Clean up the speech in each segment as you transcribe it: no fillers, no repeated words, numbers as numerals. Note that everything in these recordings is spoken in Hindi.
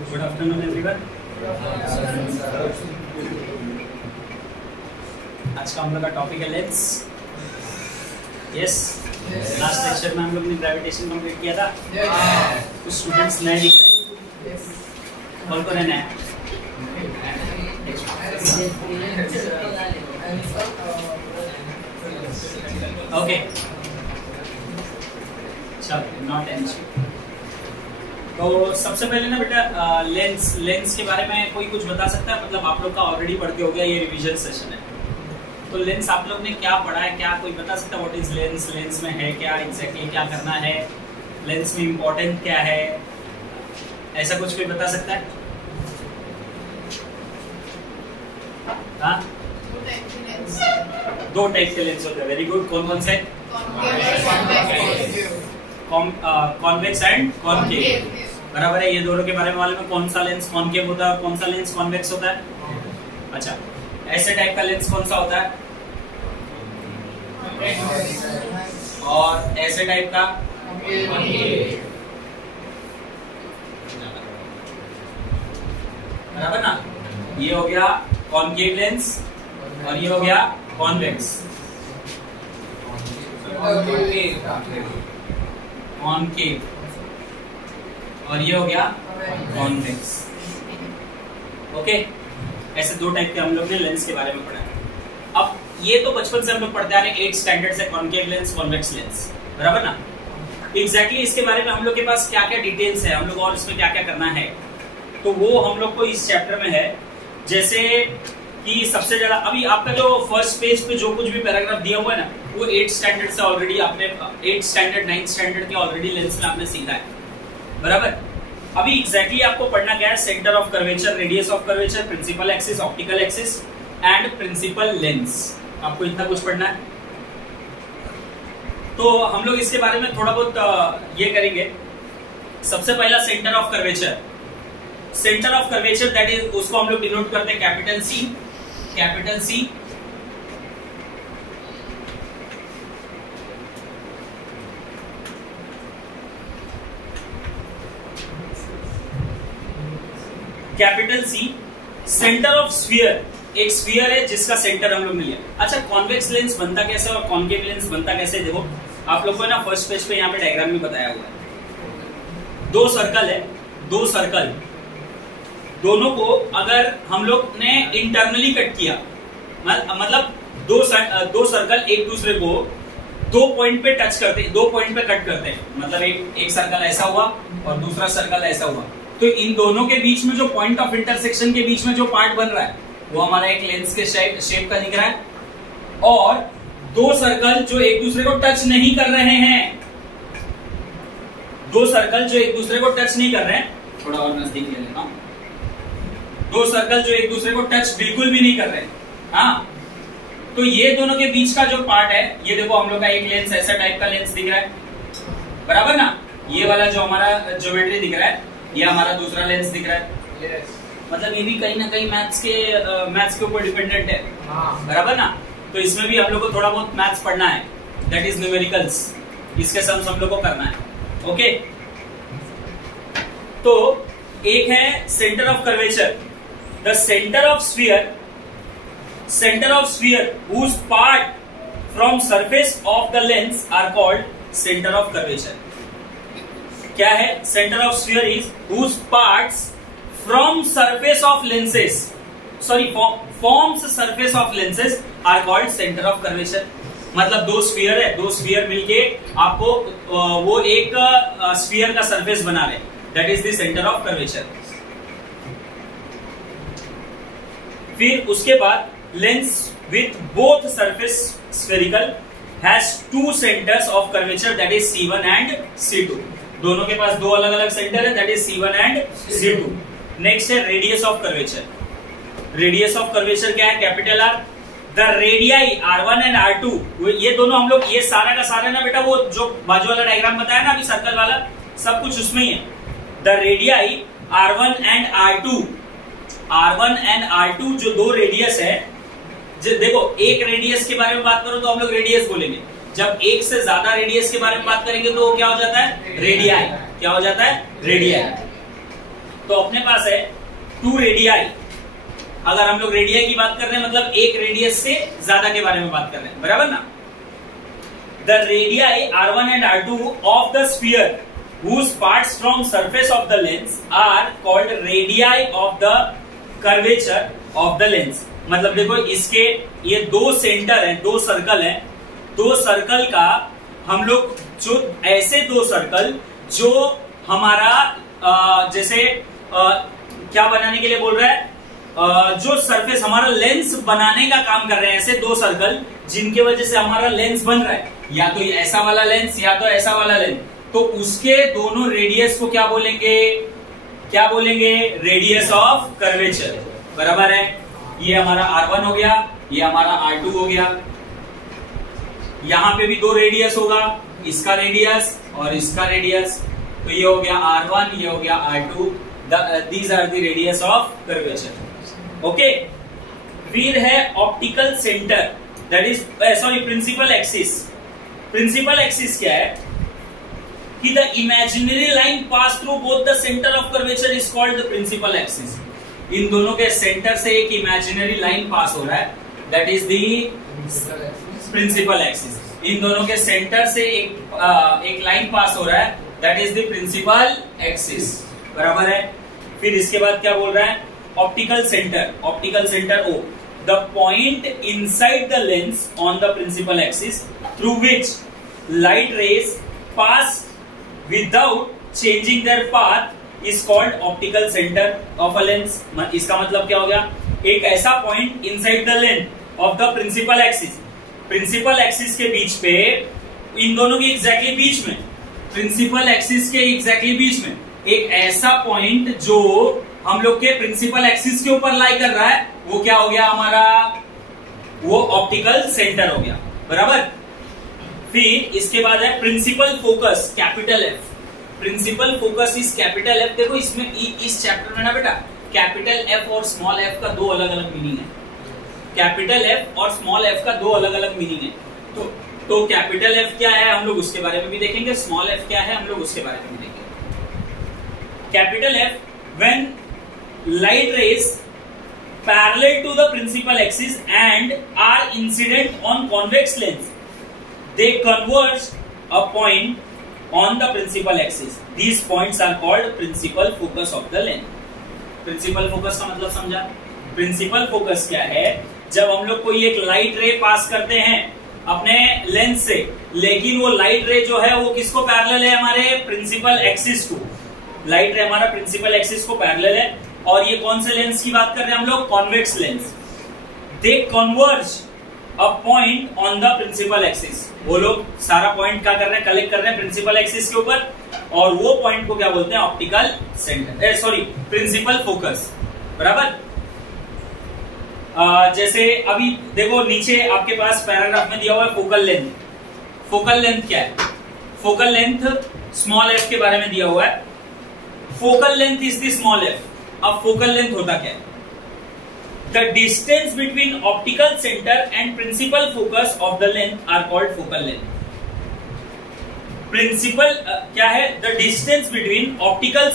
Good afternoon everyone. आज का हम लोग का टॉपिक है लेंस। यस, लास्ट लेक्चर में हम लोग ने ग्रेविटेशन कंप्लीट किया था। कुछ स्टूडेंट्स नए दिख रहे हैं, कौन कौन है नया? ओके, चलो नॉट एन इशू। तो सबसे पहले ना बेटा लेंस के बारे में कोई कुछ बता सकता है? मतलब आप लोग का ऑलरेडी पढ़ के हो गया, ये रिवीजन सेशन है। तो लेंस आप लोग ने क्या पढ़ा है, क्या कोई बता सकता है? व्हाट इज लेंस, लेंस में है क्या, एग्जैक्टली क्या करना है, लेंस में इम्पोर्टेंट क्या है, ऐसा कुछ कोई बता सकता है? हाँ, दो टाइप के लेंस होते हैं। Very good. कौन कौन से? Convex and concave. बराबर है। ये दोनों के बारे में मालूम है? कौन सा लेंस कॉनकेव होता है और कौन सा लेंस कॉन्वेक्स होता है? अच्छा, ऐसे टाइप का लेंस कौन सा होता है और ऐसे टाइप का? बराबर ना। ये हो गया कॉनकेव लेंस और ये हो गया कॉन्वेक्स। कॉनकेव और ये हो गया कॉन्वेक्स। ओके, ऐसे दो टाइप के हम लोग ने लेंस के बारे में पढ़ा है। अब ये तो बचपन से हम लोग पढ़ते आ रहे हैं, 8 स्टैंडर्ड से, कॉनकेव लेंस, कॉन्वेक्स लेंस। बराबर ना। एग्जैक्टली इसके बारे में हम लोग के पास क्या क्या डिटेल्स है, हम लोग और इसमें क्या क्या करना है, तो वो हम लोग को इस चैप्टर में है। जैसे कि सबसे ज्यादा अभी आपका जो फर्स्ट पेज पे जो कुछ भी पैराग्राफ दिया हुआ है ना, वो 8 स्टैंडर्ड से ऑलरेडी आपने 8 स्टैंडर्ड 9 स्टैंडर्ड के ऑलरेडी लेंस में आपने सीखा है। बराबर। अभी एग्जैक्टली आपको पढ़ना क्या है? Centre of curvature, radius of curvature, principal axis, optical axis and principal lens. आपको इतना कुछ पढ़ना है। तो हम लोग इसके बारे में थोड़ा बहुत ये करेंगे। सबसे पहला centre of curvature. Centre of curvature that is, उसको हम लोग डिनोट करते हैं capital C. Capital C capital C. Centre of sphere, एक स्फीयर है जिसका सेंटर हम लोग ने लिया। अच्छा, कॉन्वेक्स लेंस बनता कैसे और कॉनकेव लेंस बनता कैसे? देखो आप लोग को ना फर्स्ट पेज पे यहाँ पे डायग्राम में बताया हुआ है। दो सर्कल है, दो सर्कल, दोनों को अगर हम लोग ने इंटरनली कट किया, मतलब दो सर्कल एक दूसरे को दो पॉइंट पे टच करते, दो पॉइंट पे कट करते हैं। मतलब एक सर्कल ऐसा हुआ और दूसरा सर्कल ऐसा हुआ, तो इन दोनों के बीच में जो पॉइंट ऑफ इंटरसेक्शन के बीच में जो पार्ट बन रहा है वो हमारा एक लेंस के शेप का दिख रहा है। और दो सर्कल जो एक दूसरे को टच नहीं कर रहे हैं, दो सर्कल जो एक दूसरे को टच नहीं कर रहे हैं, थोड़ा और नजदीक ले लेता हूं। दो सर्कल जो एक दूसरे को टच बिल्कुल भी नहीं कर रहे हैं, हाँ, तो ये दोनों के बीच का जो पार्ट है, ये देखो हम लोग का एक लेंस ऐसा टाइप का लेंस दिख रहा है। बराबर ना। ये वाला जो हमारा ज्योमेट्री दिख रहा है, ये हमारा दूसरा लेंस दिख रहा है। मतलब ये भी कहीं ना कहीं मैथ्स के ऊपर डिपेंडेंट है। बराबर ना। तो इसमें भी हम लोग को थोड़ा बहुत मैथ्स पढ़ना है, दैट इज न्यूमेरिकल्स। इसके सम्स हम लोग को करना है। ओके, तो एक है centre of curvature. The centre of sphere whose part from surface of the lens are called center of curvature। क्या है? Centre of sphere is whose parts from surface of lenses, forms surface of lenses are called center of curvature। मतलब दो स्फीयर है, दो स्फीयर मिलके आपको वो एक स्फीयर का सरफेस बना रहे, that is the centre of curvature. फिर उसके बाद lens with both surface spherical has two centres of curvature, that is C1 and C2। दोनों के पास दो अलग अलग सेंटर है, that is C1 and C2। Next है radius of curvature. Radius of curvature क्या है? Capital R। The radii R1 and R2, ये दोनों हम लोग, ये सारा का सारा ना बेटा, वो जो बाजू वाला डायग्राम बताया ना अभी सर्कल वाला, सब कुछ उसमें ही है। The radii R1 and R2, R1 and R2 जो दो रेडियस है, देखो एक रेडियस के बारे में बात करो तो हम लोग रेडियस बोलेंगे, जब एक से ज्यादा रेडियस के बारे में बात करेंगे तो क्या हो जाता है? रेडियाई। क्या हो जाता है? रेडियाई। तो अपने पास है 2 रेडियाई। अगर हम लोग रेडियाई की बात कर रहे हैं मतलब एक रेडियस से ज्यादा के बारे में बात कर रहे हैं, बराबर ना। The radii R1 and R2 of the sphere whose parts from surface of the lens are called radii of the curvature of the lens। मतलब देखो इसके ये 2 सेंटर हैं, 2 सर्कल हैं, 2 सर्कल का हम लोग जो ऐसे 2 सर्कल जो हमारा जैसे क्या बनाने के लिए बोल रहा है, जो सरफेस हमारा लेंस बनाने का काम कर रहे हैं, ऐसे 2 सर्कल जिनके वजह से हमारा लेंस बन रहा है, या तो ये ऐसा वाला लेंस या तो ऐसा वाला लेंस, तो उसके दोनों रेडियस को क्या बोलेंगे, क्या बोलेंगे, रेडियस ऑफ कर्वेचर, बराबर है। ये हमारा R1 हो गया, ये हमारा R2 हो गया। यहां पे भी 2 रेडियस होगा, इसका रेडियस और इसका रेडियस, तो ये हो गया R1, ये हो गया R2। These are the radius of curvature. Okay, फिर है optical centre, that is sorry principal axis. Principal axis क्या है कि the imaginary line pass through both the centre of curvature is called the principal axis. इन दोनों के सेंटर से एक इमेजिनरी लाइन पास हो रहा है, that is the principal axis. इन दोनों के सेंटर से एक लाइन पास हो रहा है, that is the principal axis, बराबर है। फिर इसके बाद क्या बोल रहा है, optical centre. Optical centre O, the point inside the lens on the principal axis through which light rays pass without changing their path is called optical centre of a lens. इसका मतलब क्या हो गया, एक ऐसा point inside the lens of the principal axis, principal axis के बीच पे, इन दोनों के एग्जैक्टली बीच में, प्रिंसिपल एक्सिस के एग्जैक्टली बीच में एक ऐसा पॉइंट जो हम लोग के प्रिंसिपल एक्सिस के ऊपर लाई कर रहा है, वो क्या हो गया हमारा, वो ऑप्टिकल सेंटर हो गया, बराबर। फिर इसके बाद है principal focus, capital F। Principal focus is capital F। देखो इसमें इस चैप्टर में ना बेटा कैपिटल F और स्मॉल f का 2 अलग अलग मीनिंग है। कैपिटल F और स्मॉल f का 2 अलग अलग मीनिंग है। तो कैपिटल F क्या है हम लोग उसके बारे में भी देखेंगे, स्मॉल f क्या है हम लोग उसके बारे में भी देखेंगे। Capital F, when light rays parallel to the principal axis and are incident on convex lens, they converge a point on the principal axis. These points are called principal focus of the lens. Principal focus का मतलब समझा? Principal focus क्या है, जब हम लोग कोई एक लाइट रे पास करते हैं अपने लेंस से, लेकिन वो लाइट रे जो है वो किसको पैरेलल है, हमारे प्रिंसिपल एक्सिस को। लाइट रे हमारा प्रिंसिपल एक्सिस को पैरेलल है, और ये कौन से लेंस की बात कर रहे हैं हम लोग, convex lens. They converge a point on the principal axis. वो लोग सारा पॉइंट क्या कर रहे हैं, कलेक्ट कर रहे हैं प्रिंसिपल एक्सिस के ऊपर, और वो पॉइंट को क्या बोलते हैं, optical centre, sorry principal focus, बराबर। जैसे अभी देखो नीचे आपके पास पैराग्राफ में दिया हुआ है फोकल लेंथ। फोकल लेंथ क्या है, फोकल लेंथ स्मॉल f के बारे में दिया हुआ है। Focal length is the small f। अब फोकल लेंथ होता क्या है, the distance between optical centre and principal focus of the length are called focal length. Principal क्या है, the distance between optical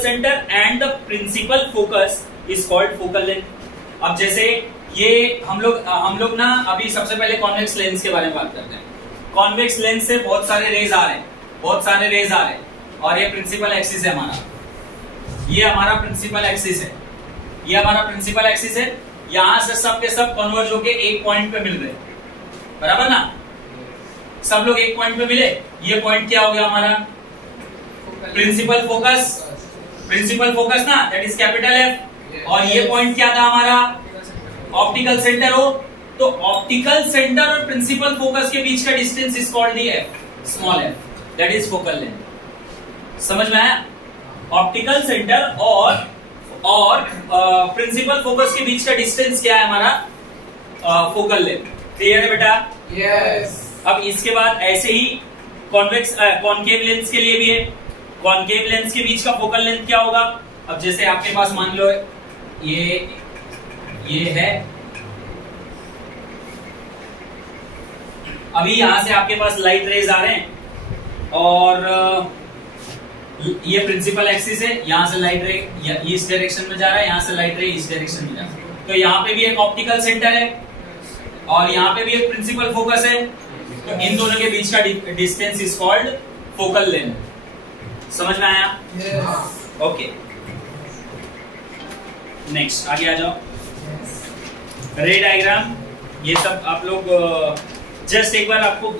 centre and the principal focus is called focal length. अब जैसे ये हम लोग ना अभी सबसे पहले कॉन्वेक्स लेंस के बारे में बात करते हैं। कॉन्वेक्स लेंस से बहुत सारे रेज आ रहे हैं, और ये प्रिंसिपल एक्सिस है हमारा, ये हमारा प्रिंसिपल एक्सिस है, ये हमारा प्रिंसिपल एक्सिस है। यहां से सब के सब कन्वर्ज होके एक पॉइंट पे मिल रहे, बराबर ना, सब लोग एक पॉइंट पे मिले। ये पॉइंट क्या हो गया हमारा, प्रिंसिपल फोकस ना, दैट इज कैपिटल F। और ये पॉइंट क्या था हमारा, ऑप्टिकल सेंटर हो, तो ऑप्टिकल सेंटर और प्रिंसिपल फोकस के बीच का distance is called the f, small f, that is focal length. समझ में आया? ऑप्टिकल सेंटर और प्रिंसिपल फोकस के बीच का डिस्टेंस क्या है हमारा, फोकल लेंथ। क्लियर है बेटा? यस। अब इसके बाद ऐसे ही कॉन्केव लेंस के लिए भी है। कॉन्केव लेंस के बीच का फोकल लेंथ क्या होगा, अब जैसे आपके पास मान लो ये है, अभी यहां से आपके पास लाइट रेज आ रहे हैं, और ये प्रिंसिपल एक्सिस है, यहाँ से लाइट रे इस डायरेक्शन में जा रहा है, यहाँ से लाइट रे इस डायरेक्शन में जा रहा है। तो यहाँ पे भी एक ऑप्टिकल सेंटर है और यहाँ पे भी एक प्रिंसिपल फोकस है। तो इन दोनों के बीच का distance is called focal length. समझ में आया? ओके, नेक्स्ट आगे आ जाओ। रे डायग्राम, ये सब आप लोग जस्ट एक बार आपको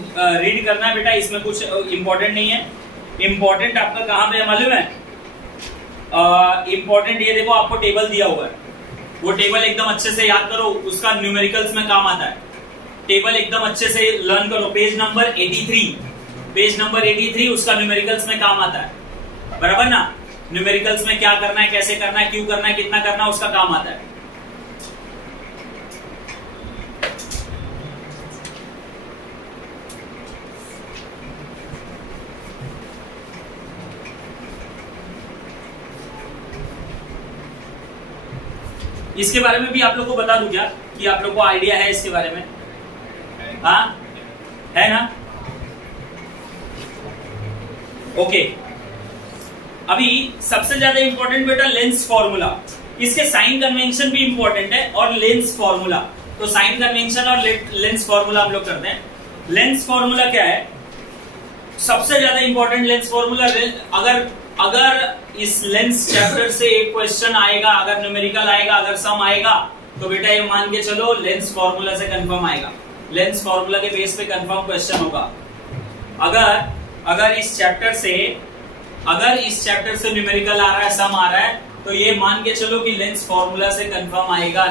रीड करना है बेटा, इसमें कुछ इंपॉर्टेंट नहीं है। इंपॉर्टेंट आपका कहां पे है मालूम है? इंपॉर्टेंट ये देखो, आपको टेबल दिया हुआ है, वो टेबल एकदम अच्छे से याद करो, उसका न्यूमेरिकल्स में काम आता है। टेबल एकदम अच्छे से लर्न करो। पेज नंबर 83 उसका न्यूमेरिकल्स में काम आता है, बराबर ना? न्यूमेरिकल्स में क्या करना है, कैसे करना है, क्यों करना है, कितना करना है, उसका काम आता है। इसके बारे में भी आप लोग को बता दूं क्या, कि आप लोग को आइडिया है इसके बारे में? हाँ, है ना? ओके, अभी सबसे ज्यादा इंपॉर्टेंट बेटा लेंस फॉर्मूला। इसके साइन कन्वेंशन भी इंपॉर्टेंट है और लेंस फॉर्मूला। तो साइन कन्वेंशन और लेंस फॉर्मूला हम लोग करते हैं। लेंस फॉर्मूला क्या है? सबसे ज्यादा इंपॉर्टेंट लेंस फॉर्मूला। अगर इस लेंस चैप्टर से एक क्वेश्चन आएगा, अगर न्यूमेरिकल आएगा, अगर सम आएगा, तो बेटा ये मान के चलो लेंस फॉर्मूला से कंफर्म आएगा। लेंस फॉर्मूला के बेस पे कंफर्म क्वेश्चन होगा। अगर इस चैप्टर से न्यूमेरिकल आ रहा है, सम आ रहा है, तो ये मान के चलो कि लेंस फॉर्मूला से कंफर्म आएगा।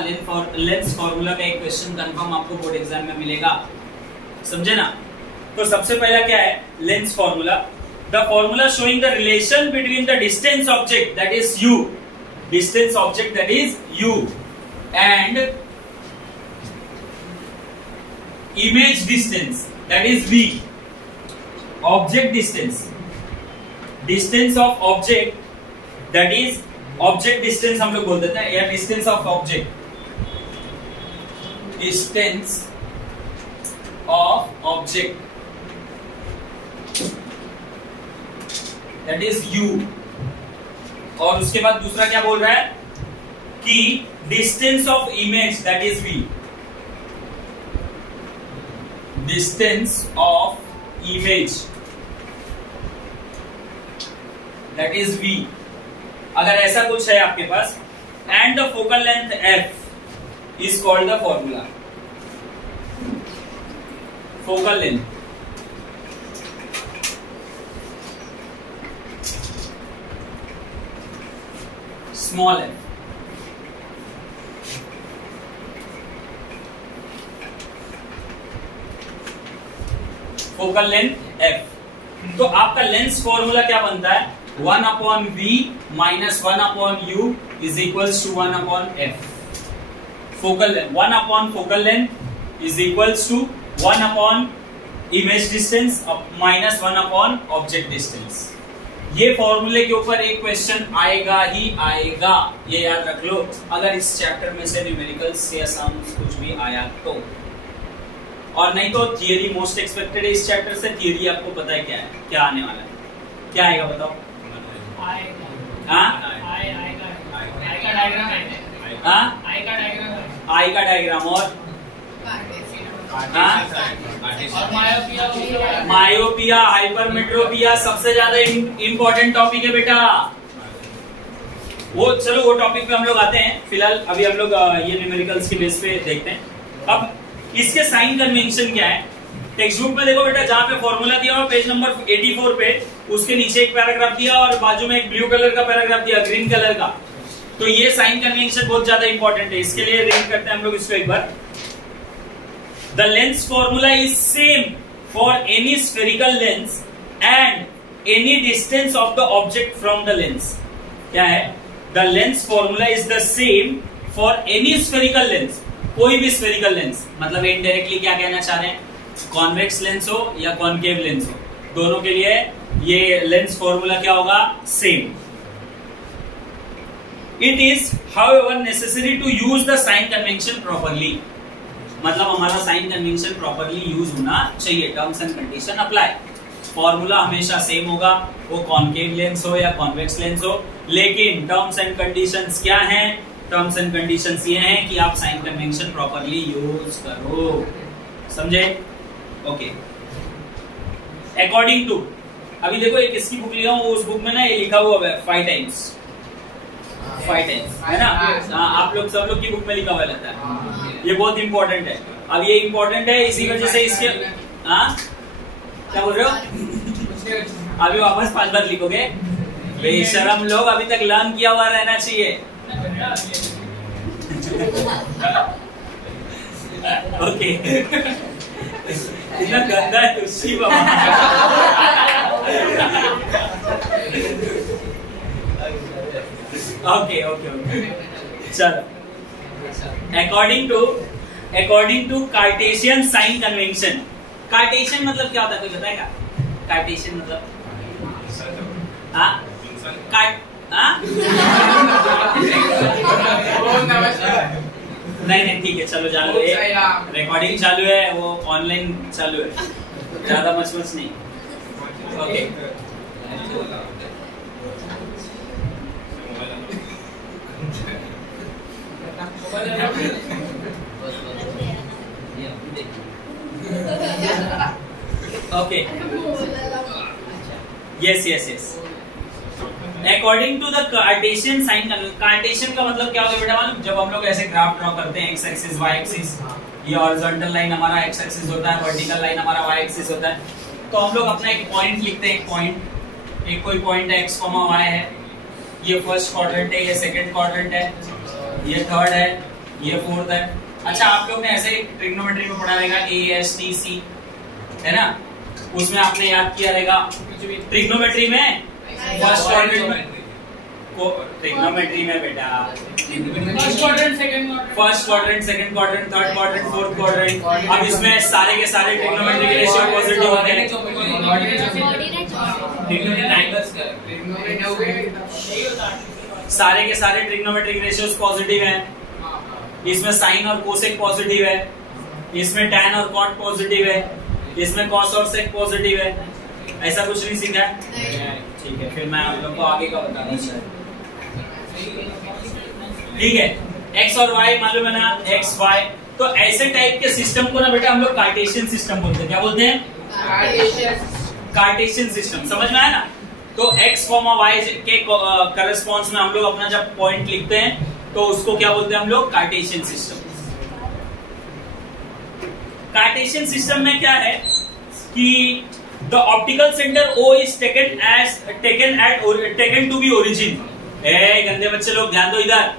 लेंस फॉर्मूला का एक क्वेश्चन कंफर्म आपको बोर्ड एग्जाम में मिलेगा। समझे ना? तो सबसे पहला क्या है? Lens formula. The formula showing the relation between the distance object, that is u, and image distance, that is v. Object distance of object, that is object distance हम लोग बोल देते हैं, या distance of object, that is u। और उसके बाद दूसरा क्या बोल रहा है कि distance of image, that is v। Distance of image, that is v। अगर ऐसा कुछ है आपके पास, and the focal length f is called the formula. Focal length small है, फोकल लेंथ f। तो आपका लेंस फॉर्मूला क्या बनता है? 1/v minus 1/u is equals to 1/f। Focal length 1 focal length is equals to 1 image distance minus 1 object distance. ये फॉर्मूले के ऊपर एक क्वेश्चन आएगा ही आएगा, ये याद रख लो। अगर इस चैप्टर में से न्यूमेरिकल्स या सम्स कुछ भी आया तो, और नहीं तो थियरी मोस्ट एक्सपेक्टेड है इस चैप्टर से। थियरी आपको पता है क्या है, क्या आने वाला है, क्या आएगा बताओ? आई का डायग्राम और मायोपिया, हाइपरमेट्रोपिया सबसे ज्यादा इंपॉर्टेंट टॉपिक है बेटा वो। चलो वो टॉपिक पे हम लोग आते हैं। फिलहाल अभी हम लोग ये न्यूमेरिकल्स के बेस पे देखते हैं। अब इसके साइन कन्वेंशन क्या है? टेक्स्ट बुक में देखो बेटा, जहां पे फॉर्मूला दिया हुआ पेज नंबर 84 पे, उसके नीचे एक पैराग्राफ दिया और बाजू में एक ब्लू कलर का पैराग्राफ दिया, ग्रीन कलर का। तो ये साइन कन्वेंशन बहुत ज्यादा इंपॉर्टेंट है, इसके लिए रीड करते हैं हम लोग इसको एक बार। The lens formula is same for any spherical lens and any distance of the object from the lens. क्या है? The lens formula is the same for any spherical lens. कोई भी spherical lens, मतलब indirectly क्या कहना चाह रहे हैं? Convex lens हो या concave lens हो, दोनों के लिए ये lens formula क्या होगा? Same. It is, however, necessary to use the sign convention properly. मतलब हमारा साइन कन्वेंशन प्रॉपरली यूज होना चाहिए। Terms and condition apply. Formula हमेशा सेम होगा, वो कॉनकेव लेंस हो या कॉन्वेक्स लेंस हो, लेकिन टर्म्स एंड कंडीशंस क्या हैं? टर्म्स एंड कंडीशंस ये हैं कि आप साइन कन्वेंशन प्रॉपर्ली यूज करो, समझे? ओके। अकॉर्डिंग टू, अभी देखो एक किसकी बुक लिया हूं, उस बुक में ना ये लिखा हुआ है 5 टाइम्स, है ना? आप लोग सब लोग की बुक में लिखा हुआ रहता है, ये बहुत इंपॉर्टेंट है। अब ये इंपॉर्टेंट है इसी वजह से इसके क्या बोल रहे हो? अभी वापस 5 बार लिखोगे? बेशरम लोग, अभी तक लर्न किया हुआ रहना चाहिए। ओके। इतना गंदा है Tulsi Baba. Okay okay okay, चलो। According to Cartesian sign convention. Cartesian मतलब क्या होता है, कोई बताएगा? कार्टेशियन मतलब नहीं ठीक है, चलो जान लो, रिकॉर्डिंग चालू है, वो ऑनलाइन चालू है, ज्यादा मच नहीं। Okay, okay, yes. According to the Cartesian sign, Cartesian का मतलब क्या होगा बेटा मालूम? जब हम लोग ऐसे ग्राफ ड्रॉ करते हैं, एक्स एक्सिस वाई एक्सिस, ये हॉरिजॉन्टल लाइन हमारा एक्स एक्सिस होता है, वर्टिकल लाइन हमारा वाई एक्सिस होता है, तो हम लोग अपना एक पॉइंट लिखते हैं, एक कोई पॉइंट है एक्स कॉमा वाई है, ये फर्स्ट क्वाड्रेंट है, ये सेकंड क्वाड्रेंट है, ये थर्ड है, ये फोर्थ है। अच्छा, आप लोग ने ऐसे ट्रिग्नोमेट्री में पढ़ा रहेगा ASTC, है ना? उसमें आपने याद किया रहेगा ट्रिग्नोमेट्री में फर्स्ट क्वाड्रेंट में, ट्रिग्नोमेट्री में बेटा first quadrant, second quadrant, third quadrant, fourth quadrant. अब इसमें सारे के सारे ट्रिग्नोमेट्री के रेशियो पॉजिटिव होते हैं, सारे के सारे ट्रिग्नोमेट्रिक रेशियोज पॉजिटिव हैं। इसमें साइन और कोसेक पॉजिटिव है, इसमें टैन और कॉट पॉजिटिव है, इसमें कॉस और सेक पॉजिटिव है। ऐसा कुछ नहीं सीखा है? ठीक है, फिर मैं आप लोग को आगे का बता रहा हूँ। ठीक है, एक्स और वाई मालूम है ना, एक्स वाई। तो ऐसे टाइप के सिस्टम को ना बेटा हम लोग कार्टेशियन सिस्टम बोलते हैं। क्या बोलते हैं? Cartesian system. समझ में आया ना? तो एक्स कॉमा वाई के करस्पॉन्स में हम लोग अपना जब पॉइंट लिखते हैं तो उसको क्या बोलते हैं हम लोग? Cartesian system. कार्टेशियन सिस्टम में क्या है कि the optical centre O is taken to be origin. गंदे बच्चे लोग ध्यान दो इधर।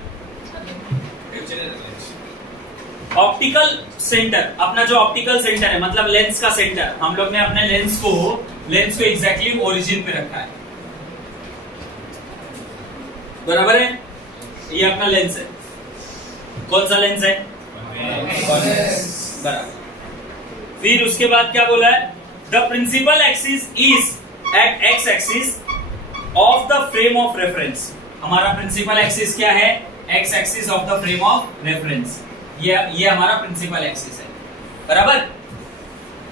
ऑप्टिकल सेंटर, अपना जो ऑप्टिकल सेंटर है मतलब लेंस का सेंटर, हम लोग ने अपने लेंस को एग्जैक्टली ओरिजिन पे रखा है, बराबर है? ये अपना लेंस है। कौन सा लेंस है? बराबर। फिर उसके बाद क्या बोला है? The principal axis is at x axis of the frame of reference. हमारा प्रिंसिपल एक्सिस क्या है? X axis of the frame of reference. ये हमारा प्रिंसिपल एक्सिस है, बराबर।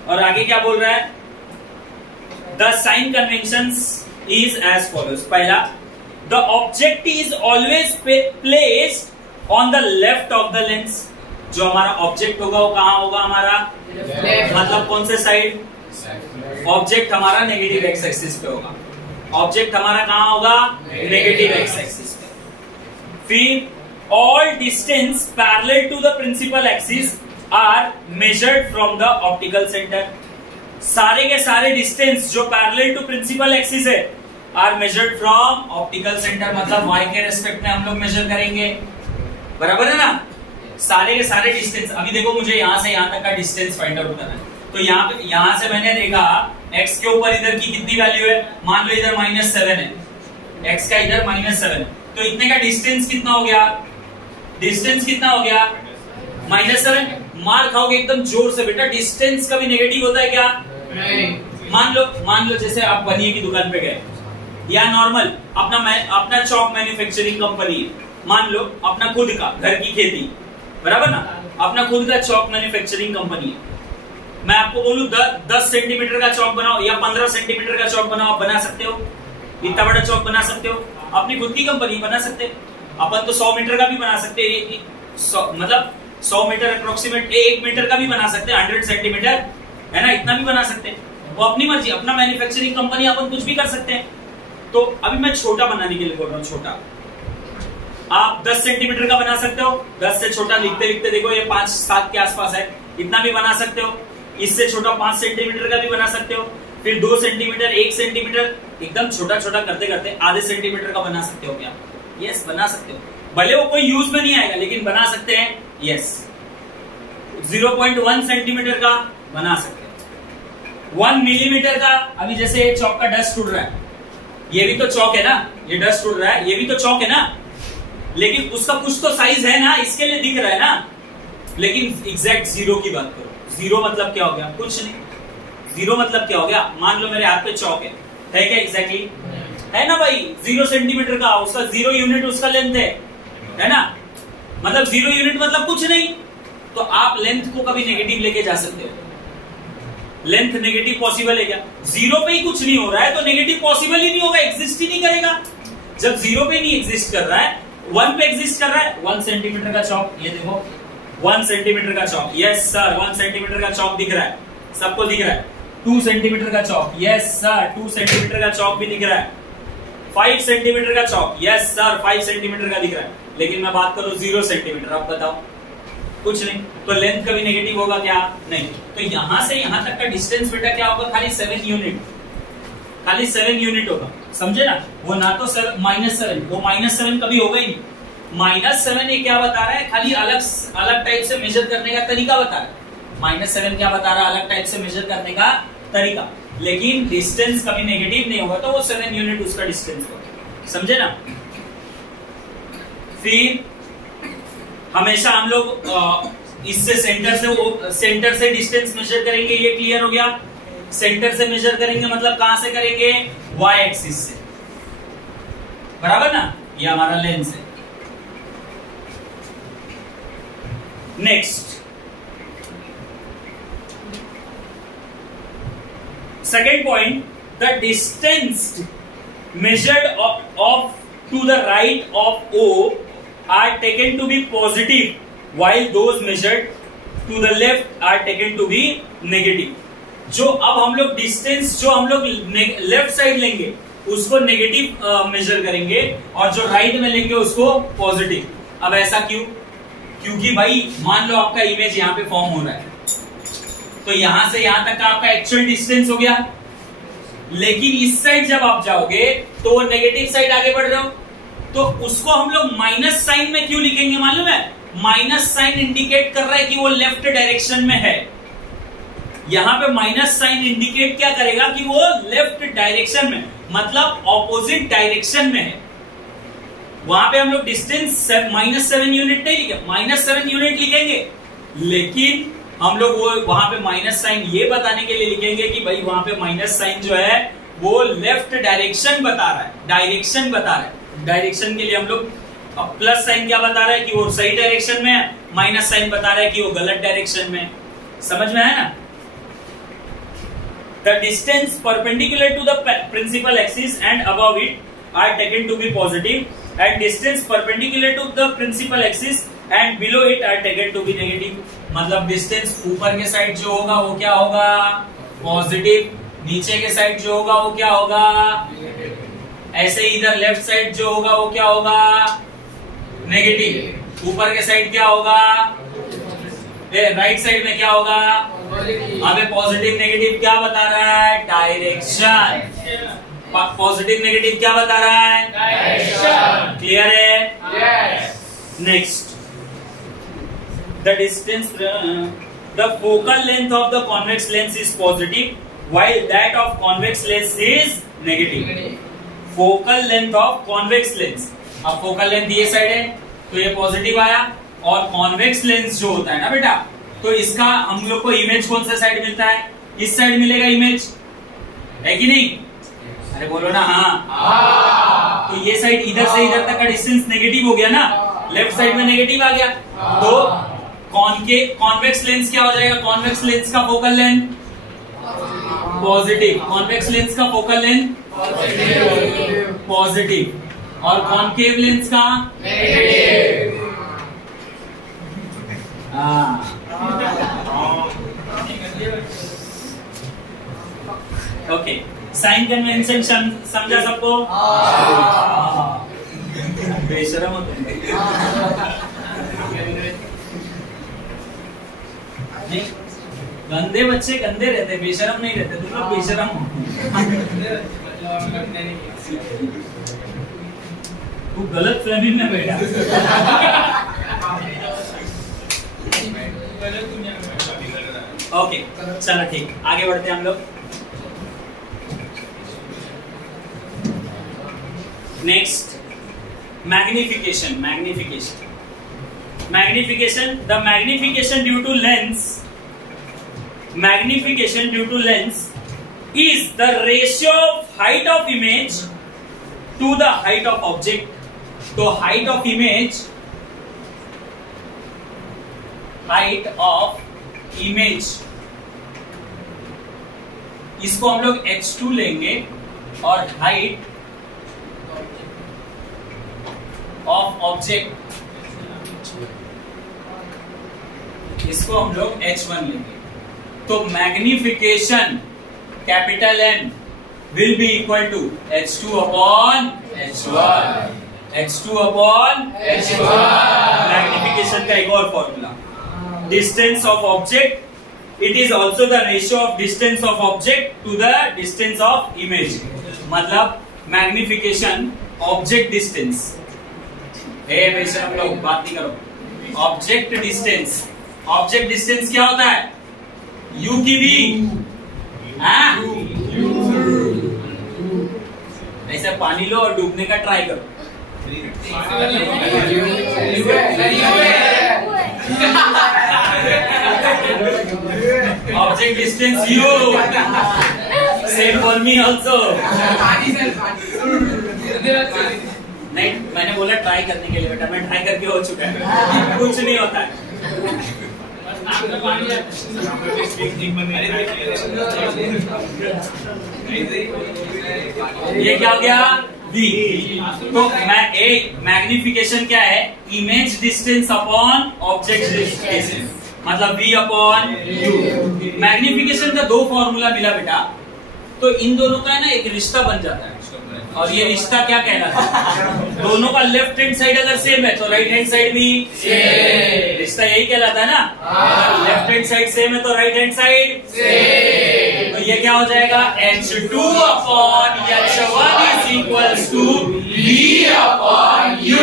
और आगे क्या बोल रहा है? The sign conventions is as follows. पहला, the object is always placed on the left of the lens. जो हमारा ऑब्जेक्ट होगा वो कहां होगा? हमारा मतलब कौन से साइड? ऑब्जेक्ट हमारा नेगेटिव एक्स एक्सिस पे होगा। ऑब्जेक्ट हमारा कहां होगा? नेगेटिव एक्स एक्सिस पे। फिर all distance parallel to the principal axis are measured from the optical center। सारे के सारे डिस्टेंस जो पैरेलल टू प्रिंसिपल एक्सिस है are measured from optical centre, मतलब y के रेस्पेक्ट में हम लोग मेजर करेंगे, बराबर है ना? सारे के सारे डिस्टेंस। अभी देखो मुझे यहां से यहां तक का डिस्टेंस फाइंड आउट करना है, तो यहां से मैंने देखा x के ऊपर इधर की कितनी वैल्यू है? मान लो इधर -7 है, x का इधर -7 है, तो इतने का डिस्टेंस कितना हो गया? डिस्टेंस कितना हो गया? -7। मार खाओगे एकदम जोर से बेटा, डिस्टेंस कभी नेगेटिव होता है क्या? नहीं। मान लो जैसे आप बनिए की दुकान पे गए या नॉर्मल अपना चौक मैन्युफैक्चरिंग कंपनी है, मान लो अपना खुद का घर की खेती, बराबर ना? अपना खुद का चौक मैन्युफैक्चरिंग कंपनी है, मैं आपको बोलूं 10 सेंटीमीटर का चौक बनाओ या 15 सेंटीमीटर का चौक बनाओ, आप बना सकते हो? इतना बड़ा चौक बना सकते हो? अपनी खुद की कंपनी बना सकते हैं। अपन तो 100 मीटर का भी बना सकते हैं, मतलब 100 मीटर अप्रोक्सीमेट 1 मीटर का भी बना सकते हैं, 100 सेंटीमीटर है ना, इतना भी बना सकते हैं। वो अपनी मर्जी, अपना मैन्युफैक्चरिंग कंपनी, अपन कुछ भी कर सकते हैं। तो अभी मैं छोटा बनाने के लिए बोल रहा हूँ, छोटा। आप 10 सेंटीमीटर का बना सकते हो, 10 से छोटा लिखते लिखते देखो ये 5-7 के आसपास है, इतना भी बना सकते हो। इससे छोटा 5 सेंटीमीटर का भी बना सकते हो, फिर 2 सेंटीमीटर, 1 सेंटीमीटर, एकदम छोटा छोटा करते करते आधे सेंटीमीटर का बना सकते हो क्या? यस, बना सकते हो। भले वो कोई यूज में नहीं आएगा, लेकिन बना सकते हैं। यस, 0.1 सेंटीमीटर का बना सकते हैं। 1 मिलीमीटर का, अभी जैसे चौक का डस्ट उड़ रहा है, ये भी तो चौक है ना, ये डस्ट उड़ रहा है, ये भी तो चौक है ना, लेकिन उसका कुछ तो साइज है ना, इसके लिए दिख रहा है ना। लेकिन एग्जैक्ट 0 की बात करो, 0 मतलब क्या हो गया? कुछ नहीं। 0 मतलब क्या हो गया? मान लो मेरे हाथ पे चौक है क्या? एग्जैक्टली है ना भाई, 0 सेंटीमीटर का, उसका 0 यूनिट उसका लेंथ है ना, मतलब 0 यूनिट मतलब कुछ नहीं। तो आप लेंथ को कभी नेगेटिव लेके जा सकते हो? लेंथ नेगेटिव पॉसिबल है क्या? 0 पे ही कुछ नहीं हो रहा है तो नेगेटिव पॉसिबल ही नहीं होगा, एग्जिस्ट ही नहीं करेगा। जब 0 पे नहीं एग्जिस्ट कर रहा है, 1 पे एग्जिस्ट कर रहा है। 1 सेंटीमीटर का चौक, ये देखो 1 सेंटीमीटर का चौक, यस सर 1 सेंटीमीटर का चौक दिख रहा है, सबको दिख रहा है। 2 सेंटीमीटर का चौक, यस सर 2 सेंटीमीटर का चौक भी दिख रहा है। 5 सेंटीमीटर का चौक, यस सर 5 सेंटीमीटर का दिख रहा है। लेकिन मैं बात करूं 0 सेंटीमीटर, आप बताओ, कुछ नहीं। तो लेंथ कभी नेगेटिव होगा क्या? नहीं। तो यहां से यहां तक का डिस्टेंस बेटा क्या होगा? खाली 7 यूनिट, खाली 7 यूनिट होगा, समझे ना? वो ना तो -7, वो -7 कभी होगा ही नहीं। -7 ये क्या बता रहा है? खाली अलग टाइप से मेजर करने का तरीका बता रहा है। -7 क्या बता रहा है? अलग टाइप से मेजर करने का तरीका। लेकिन डिस्टेंस कभी नेगेटिव नहीं होगा, तो वो 7 यूनिट उसका डिस्टेंस होगा, समझे ना? फिर हमेशा हम लोग इससे सेंटर से डिस्टेंस मेजर करेंगे, ये क्लियर हो गया? सेंटर से मेजर करेंगे मतलब कहां से करेंगे? वाई एक्सिस से, बराबर ना? ये हमारा लेंस है। Next, second point, the distance measured off to the right of O are taken to be positive, while those measured to the left are taken to be negative. जो अब हम लोग डिस्टेंस जो हम लोग लेफ्ट साइड लेंगे उसको नेगेटिव मेजर करेंगे, और जो राइट में लेंगे उसको पॉजिटिव। अब ऐसा क्यों? क्योंकि भाई मान लो आपका इमेज यहाँ पे फॉर्म हो रहा है, तो यहां से यहां तक का आपका एक्चुअल डिस्टेंस हो गया, लेकिन इस साइड जब आप जाओगे तो वो नेगेटिव साइड आगे बढ़ रहे हो, तो उसको हम लोग माइनस साइन में क्यों लिखेंगे मालूम है? माइनस साइन इंडिकेट कर रहा है कि वो लेफ्ट डायरेक्शन में है। यहां पे माइनस साइन इंडिकेट क्या करेगा? कि वो लेफ्ट डायरेक्शन में, मतलब ऑपोजिट डायरेक्शन में है। वहां पे हम लोग डिस्टेंस -7 यूनिट नहीं लिखे, -7 यूनिट लिखेंगे, लेकिन हम लोग वो वहां पे माइनस साइन ये बताने के लिए लिखेंगे कि भाई वहां पे माइनस साइन जो है वो लेफ्ट डायरेक्शन बता रहा है, डायरेक्शन बता रहा है। डायरेक्शन के लिए हम लोग प्लस साइन क्या बता रहा है? कि वो सही डायरेक्शन में है, माइनस साइन बता रहा है कि वो गलत डायरेक्शन में। समझ में है ना? The distance perpendicular to the principal axis and above it are taken to be positive, and distance perpendicular to the principal axis and below it are taken to be negative. मतलब डिस्टेंस ऊपर के साइड जो होगा वो क्या होगा? पॉजिटिव। नीचे के साइड जो होगा वो क्या होगा? ऐसे इधर लेफ्ट साइड जो होगा वो क्या होगा? नेगेटिव। ऊपर के साइड क्या होगा? राइट साइड में क्या होगा? हमें पॉजिटिव नेगेटिव क्या बता रहा है? डायरेक्शन। पॉजिटिव नेगेटिव क्या बता रहा है? डायरेक्शन। क्लियर है? Yes. Next, the distance, the focal length of the convex lens is positive, while that of convex lens is negative. Focal length of convex lens, अब focal length ये साइड है तो ये पॉजिटिव आया, और convex lens जो होता है ना बेटा, तो इसका हम लोग को इमेज कौन सा साइड मिलता है? इस साइड मिलेगा इमेज, है कि नहीं? अरे बोलो ना हाँ। तो ये साइड इधर से इधर तक का डिस्टेंस नेगेटिव हो गया ना, लेफ्ट साइड में नेगेटिव आ गया, तो कॉन्वेक्स लेंस क्या हो जाएगा? कॉन्वेक्स लेंस का focal length positive, convex lens का फोकल लेंथ पॉजिटिव, और कॉन्केव लेंस का नेगेटिव। ओके, साइन कन्वेंशन समझा सबको? बेशरम हो तुम। नहीं, गंदे बच्चे गंदे रहते, बेशरम नहीं रहते। तुम लोग बेशरम हो। तू गलत फहमी में बैठा। ओके चलो ठीक, आगे बढ़ते हैं हम लोग। Next, magnification. The magnification due to lens is the ratio of height of image to the height of object. तो height of image इसको हम लोग h2 लेंगे और height of object इसको हम लोग h1 लेंगे। तो magnification capital N will be equal to h2 upon h1, h2 upon h1। Magnification का एक और formula, distance of object, it is also the ratio of distance of object to the distance of image. मतलब मैग्निफिकेशन ऑब्जेक्ट डिस्टेंस, वैसे हम लोग बात नहीं करो, ऑब्जेक्ट डिस्टेंस क्या होता है? u की v, ऐसे पानी लो और डूबने का ट्राई करो। Object distance u, same for me also. नहीं, मैंने बोला ट्राई करने के लिए बेटा, मैं ट्राई करके हो चुका है, कुछ नहीं होता है। ये क्या हो गया? V। तो मैग्निफिकेशन क्या है? Image distance upon object distance, मतलब V अपॉन U। मैग्निफिकेशन का दो फॉर्मूला मिला बेटा, तो इन दोनों का है ना एक रिश्ता बन जाता है, और ये रिश्ता क्या कहलाता है? दोनों का लेफ्ट हैंड साइड अगर सेम है तो राइट हैंड साइड भी सेम, रिश्ता यही कहलाता है ना। लेफ्ट हैंड साइड सेम है तो राइट हैंड साइड सेम। तो ये क्या हो जाएगा? h2 upon h1 is equals to v upon u।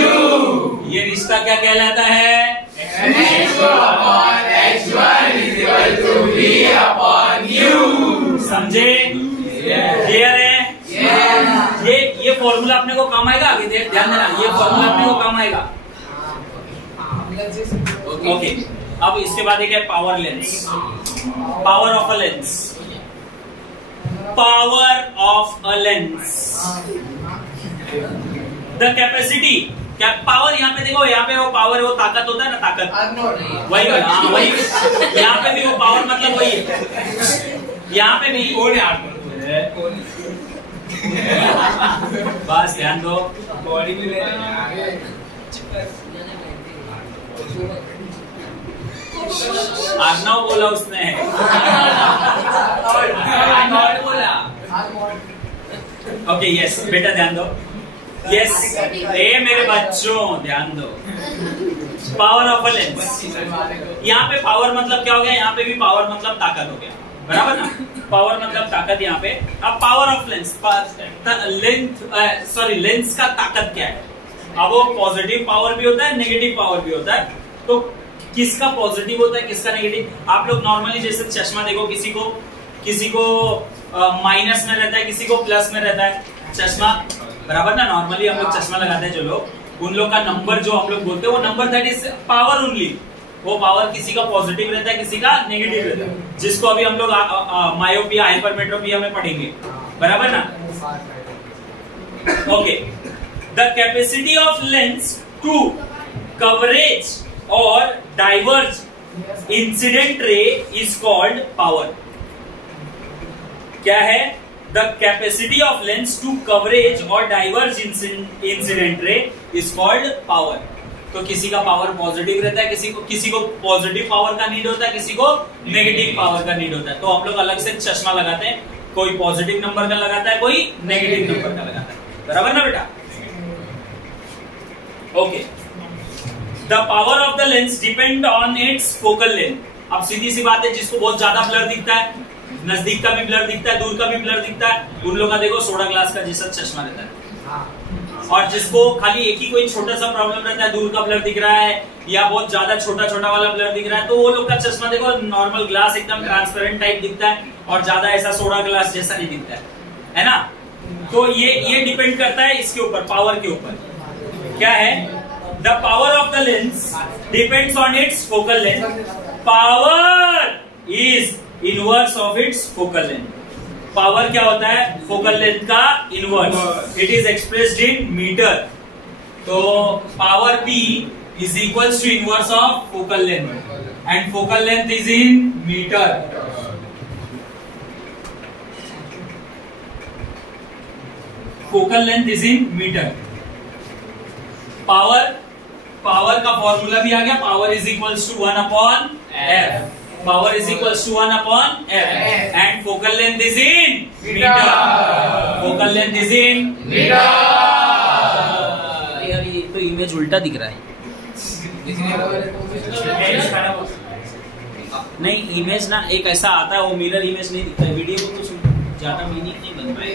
ये रिश्ता क्या कहलाता है? h2 upon h1 is equal to v upon u। समझे? क्लियर है? ये फॉर्मूला अपने को काम आएगा आगे, ध्यान देना, ये फॉर्मूला अपने को काम आएगा। ओके, अब इसके बाद एक है power lens. Power of a lens, the capacity. क्या पावर? यहाँ पे देखो, यहाँ पे वो पावर है, वो ताकत होता है ना, ताकत वही वही। यहाँ पे भी वो पावर मतलब वही है, यहाँ पे भी। बस ध्यान दो, बॉडी में अर्नव बोला उसने। ओके यस बेटा ध्यान दो, यस मेरे बच्चों ध्यान दो। पावर ऑफ अ लेंस, यहाँ पे पावर मतलब क्या हो गया? यहाँ पे भी पावर मतलब ताकत हो गया, बराबर ना? पावर मतलब ताकत यहाँ पे। अब पावर ऑफ लेंस, लेंस का ताकत क्या है? अब वो पॉजिटिव पावर भी होता है, नेगेटिव पावर भी होता है। तो किसका पॉजिटिव होता है, किसका नेगेटिव? आप लोग नॉर्मली जैसे चश्मा देखो, किसी को माइनस में रहता है, किसी को प्लस में रहता है चश्मा, बराबर ना? नॉर्मली हम लोग चश्मा लगाते हैं जो लोग, उन लोग का नंबर जो हम लोग बोलते हैं वो number that is power only. वो पावर किसी का पॉजिटिव रहता है, किसी का नेगेटिव रहता है, जिसको अभी हम लोग मायोपिया, हाइपरमेट्रोपिया में पढ़ेंगे, बराबर ना? Okay, the capacity of lens to converge और diverge incident ray is called power. क्या है? The capacity of lens to converge और diverge incident ray is called power. तो किसी का पावर पॉजिटिव रहता है, किसी को पॉजिटिव पावर का नीड होता है, किसी को नेगेटिव पावर का नीड होता है। तो हम लोग अलग से चश्मा लगाते हैं, कोई पॉजिटिव नंबर का लगाता है, कोई नेगेटिव नंबर का लगाता है। बराबर ना बेटा? Okay. The power of the lens depend on its focal length. अब सीधी सी बात है, जिसको बहुत ज्यादा ब्लर दिखता है, नजदीक का भी ब्लर दिखता है, दूर का भी ब्लर दिखता है, उन लोगों का देखो सोडा ग्लास का जैसा चश्मा रहता है। और जिसको खाली एक ही कोई छोटा सा प्रॉब्लम रहता है, दूर का ब्लर दिख रहा है या बहुत ज्यादा छोटा छोटा वाला ब्लर दिख रहा है, तो वो लोग का चश्मा देखो नॉर्मल ग्लास एकदम ट्रांसपेरेंट टाइप दिखता है और ज्यादा ऐसा सोडा ग्लास जैसा नहीं दिखता है ना? तो ये डिपेंड करता है इसके ऊपर, पावर के ऊपर। क्या है? The power of the lens depends on its focal length. Power is inverse of its focal length. Power क्या होता है? फोकल लेंथ का inverse. It is expressed in metre. तो power P is equals to inverse of focal length and focal length is in metre. Focal length is in metre. Power का फॉर्मूला भी आ गया। Power is equals to 1 upon F। Power is equals to 1 upon F and focal length is in metre. Focal length is in metre. यार ये तो इमेज उल्टा दिख रहा है। नहीं, इमेज ना एक ऐसा आता है, वो मिरर इमेज नहीं दिखता है। वीडियो को कुछ ज्यादा मीनिंग नहीं बनता है।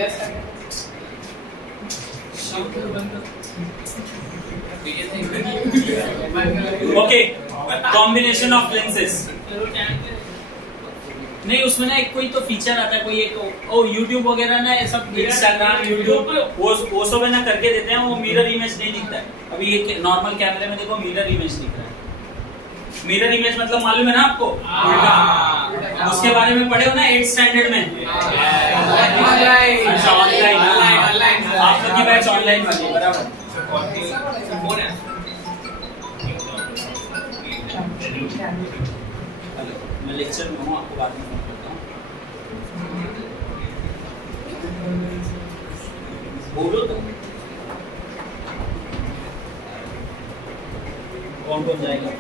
Okay, combination of lenses. नहीं, उसमें ना एक कोई तो फीचर आता है, कोई एक यूट्यूब वगैरह ना, सब इंस्टाग्राम यूट्यूब वो सब है ना करके देते हैं, वो मिरर इमेज नहीं दिखता है। अभी ये नॉर्मल कैमरे में देखो मिरर इमेज दिख रहा है। मिरर इमेज मतलब मालूम है ना आपको? उल्टा। उसके बारे में पढ़े हो ना 8th स्टैंडर्ड में? अच्छा, ऑनलाइन। आप लोग की बैच ऑनलाइन वाली, बराबर। मैं लेक्चर में हूँ, आपको बाद में फोन करता हूँ। बोलो तो कौन कौन जाएगा?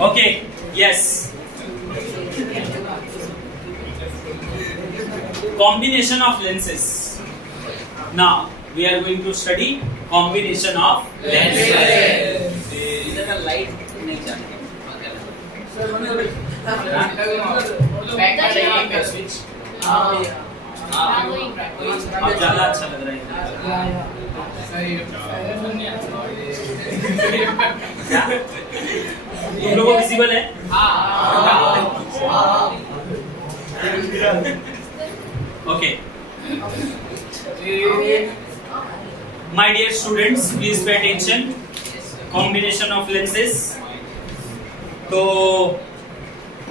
Okay, yes. Combination of lenses. Now we are going to study combination of lenses. इधर का लाइट नहीं जाती। अब ज्यादा अच्छा लग रहा है। क्या तुम लोगों को विजिबल है? Okay, my dear students, please pay attention. Combination of lenses. तो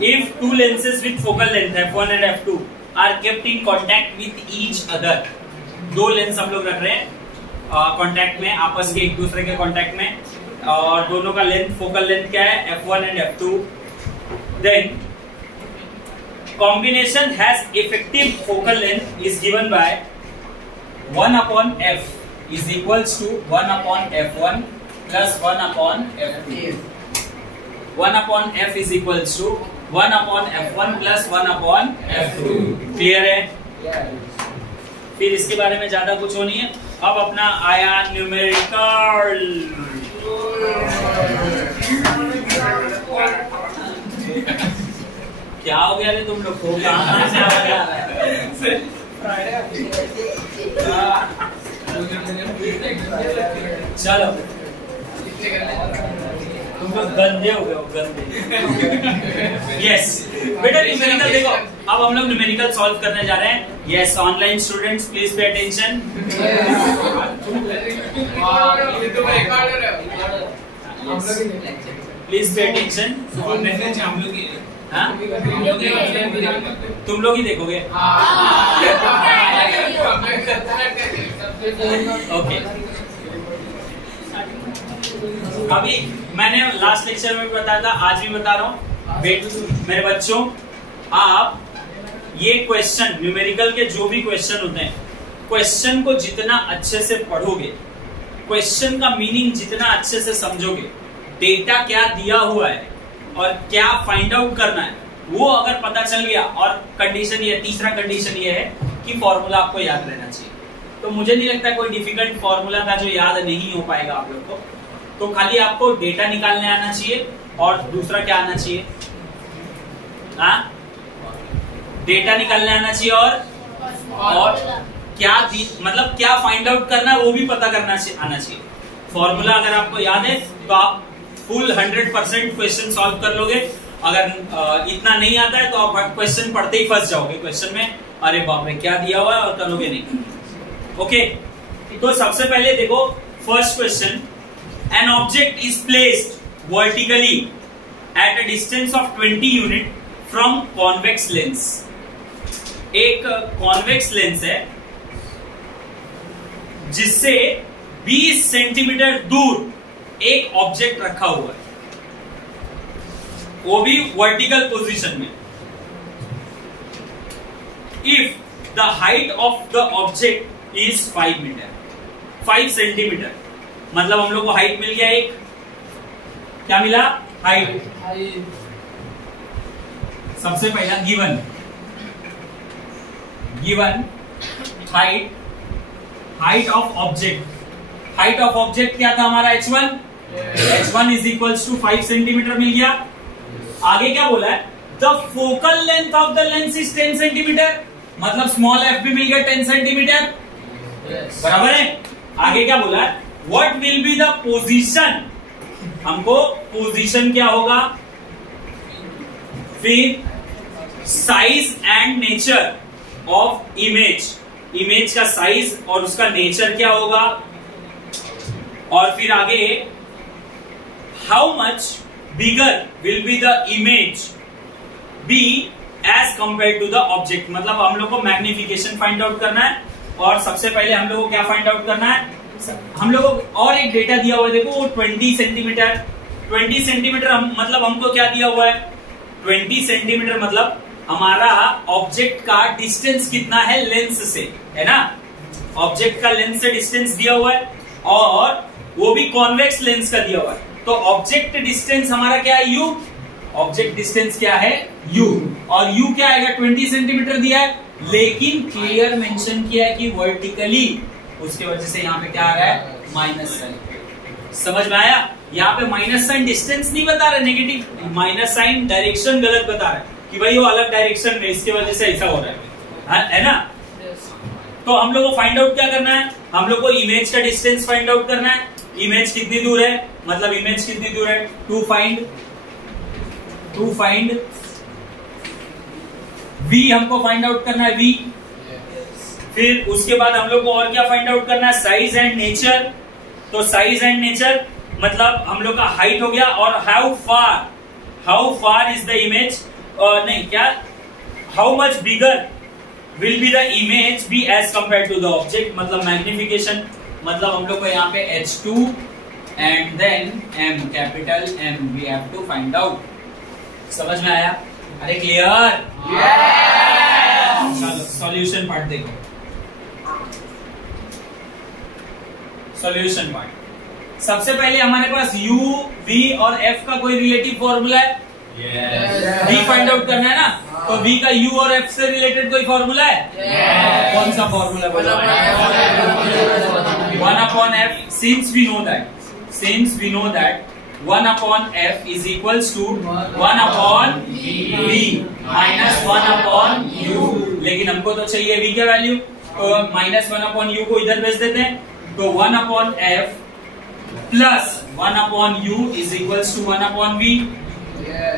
if two lenses with focal length f1 and f2 are kept in contact with each other, दो लेंस हम लोग रख रहे हैं कांटेक्ट में, आपस के एक दूसरे के कांटेक्ट में, और दोनों का लेंथ, फोकल लेंथ क्या है? f1 and f2. then combination has effective focal length is given by 1 upon f is equals to 1 upon f1 plus 1 upon f2. 1 upon f is equals to 1 upon f1 plus 1 upon f2. Clear है? फिर इसके बारे में ज्यादा कुछ हो नहीं है। अब अपना आया न्यूमेरिकल। क्या हो गया रे तुम लोग को? कहां से आ गया? चलो तुम लोग गंदे हो गए हो, गंदे। यस बेटा न्यूमेरिकल देखो, अब हम लोग न्यूमेरिकल सॉल्व करने जा रहे हैं। Yes online students please pay attention. Please pay attention. तुम लोग ही देखोगे। ओके अभी मैंने लास्ट लेक्चर में बताया था, आज भी बता रहा हूँ मेरे बच्चों, आप ये क्वेश्चन न्यूमेरिकल के जो भी क्वेश्चन होते हैं, क्वेश्चन को जितना अच्छे से पढ़ोगे, क्वेश्चन का मीनिंग जितना अच्छे से समझोगे, डेटा क्या दिया हुआ है और क्या फाइंड आउट करना है वो अगर पता चल गया, और कंडीशन ये, तीसरा कंडीशन ये है कि फॉर्मूला आपको याद रहना चाहिए। तो मुझे नहीं लगता कोई डिफिकल्ट फॉर्मूला था जो याद नहीं हो पाएगा आप लोग को। तो खाली आपको डेटा निकालने आना चाहिए, और दूसरा क्या आना चाहिए, डेटा निकालने आना चाहिए, और क्या मतलब क्या फाइंड आउट करना है वो भी पता करना आना चाहिए। फॉर्मूला अगर आपको याद है तो आप फुल 100% क्वेश्चन सॉल्व कर लोगे। अगर इतना नहीं आता है तो आप क्वेश्चन पढ़ते ही फंस जाओगे क्वेश्चन में, अरे बाप रे क्या दिया हुआ है, और करोगे नहीं। ओके तो सबसे पहले देखो first question, an object is placed vertically at a distance of 20 unit from convex lens. एक कॉन्वेक्स लेंस है जिससे 20 सेंटीमीटर दूर एक ऑब्जेक्ट रखा हुआ है, वो भी वर्टिकल पोजीशन में। If the height of the object is 5 metre, 5 centimetre, मतलब हम लोग को हाइट मिल गया, एक क्या मिला, हाइट। सबसे पहला given height of object. Height of object क्या था हमारा, h1 is equals to 5 centimetre मिल गया। आगे क्या बोला है, the focal length of the lens is 10 centimetre, मतलब स्मॉल एफ भी मिल गया 10 सेंटीमीटर, बराबर है। आगे क्या बोला है, what will be the position, हमको पोजीशन क्या होगा, फिर size and nature of image का साइज और उसका नेचर क्या होगा, और फिर आगे how much bigger will be the image be as compare to the object, मतलब हम लोग को मैग्निफिकेशन फाइंड आउट करना है। और सबसे पहले हम लोग को क्या फाइंड आउट करना है, हम लोग को और एक डेटा दिया हुआ है, देखो वो 20 सेंटीमीटर। 20 सेंटीमीटर मतलब हमको क्या दिया हुआ है, 20 सेंटीमीटर मतलब हमारा ऑब्जेक्ट का डिस्टेंस कितना है लेंस से, है ना। ऑब्जेक्ट का लेंस से डिस्टेंस दिया हुआ है, और वो भी कॉन्वेक्स लेंस का दिया हुआ है। तो ऑब्जेक्ट डिस्टेंस हमारा क्या है, u। ऑब्जेक्ट डिस्टेंस क्या है, u, और u क्या आएगा, 20 सेंटीमीटर दिया है, लेकिन क्लियर मेंशन किया है कि वर्टिकली, उसके वजह से यहाँ पे क्या आ रहा है, माइनस साइन। समझ में आया, यहाँ पे माइनस साइन डिस्टेंस नहीं बता रहा, नेगेटिव माइनस साइन डायरेक्शन गलत बता रहा है कि भाई वो अलग डायरेक्शन में, इसके वजह से ऐसा हो रहा है ना। तो हम लोग को फाइंड आउट क्या करना है, हम लोग को इमेज का डिस्टेंस फाइंड आउट करना है। इमेज कितनी दूर है, मतलब इमेज कितनी दूर है, टू फाइंड v हमको फाइंड आउट करना है, v। फिर उसके बाद हम लोग को और क्या फाइंड आउट करना है, साइज एंड नेचर। तो साइज एंड नेचर मतलब हम लोग का हाइट हो गया, और how far is the image, नहीं क्या, how much bigger will be the image be as compare to the object, मतलब मैग्निफिकेशन। मतलब हम लोग को यहाँ पे h2 and then m, capital M we have to find out. समझ में आया, अरे क्लियर। चलो सॉल्यूशन पार्ट देखो, सॉल्यूशन पार्ट। सबसे पहले हमारे पास u, v और f का कोई रिलेटिव फॉर्मूला है, v फाइंड आउट करना है ना, तो v का u और f से रिलेटेड कोई फॉर्मूला है, कौन सा फॉर्मूला बोला, 1/f। Since we know that 1/f is equals to 1/v minus 1/u, लेकिन हमको तो चाहिए v का वैल्यू, तो -1/u को इधर भेज देते हैं, तो 1/f plus 1/u is equals to 1/v।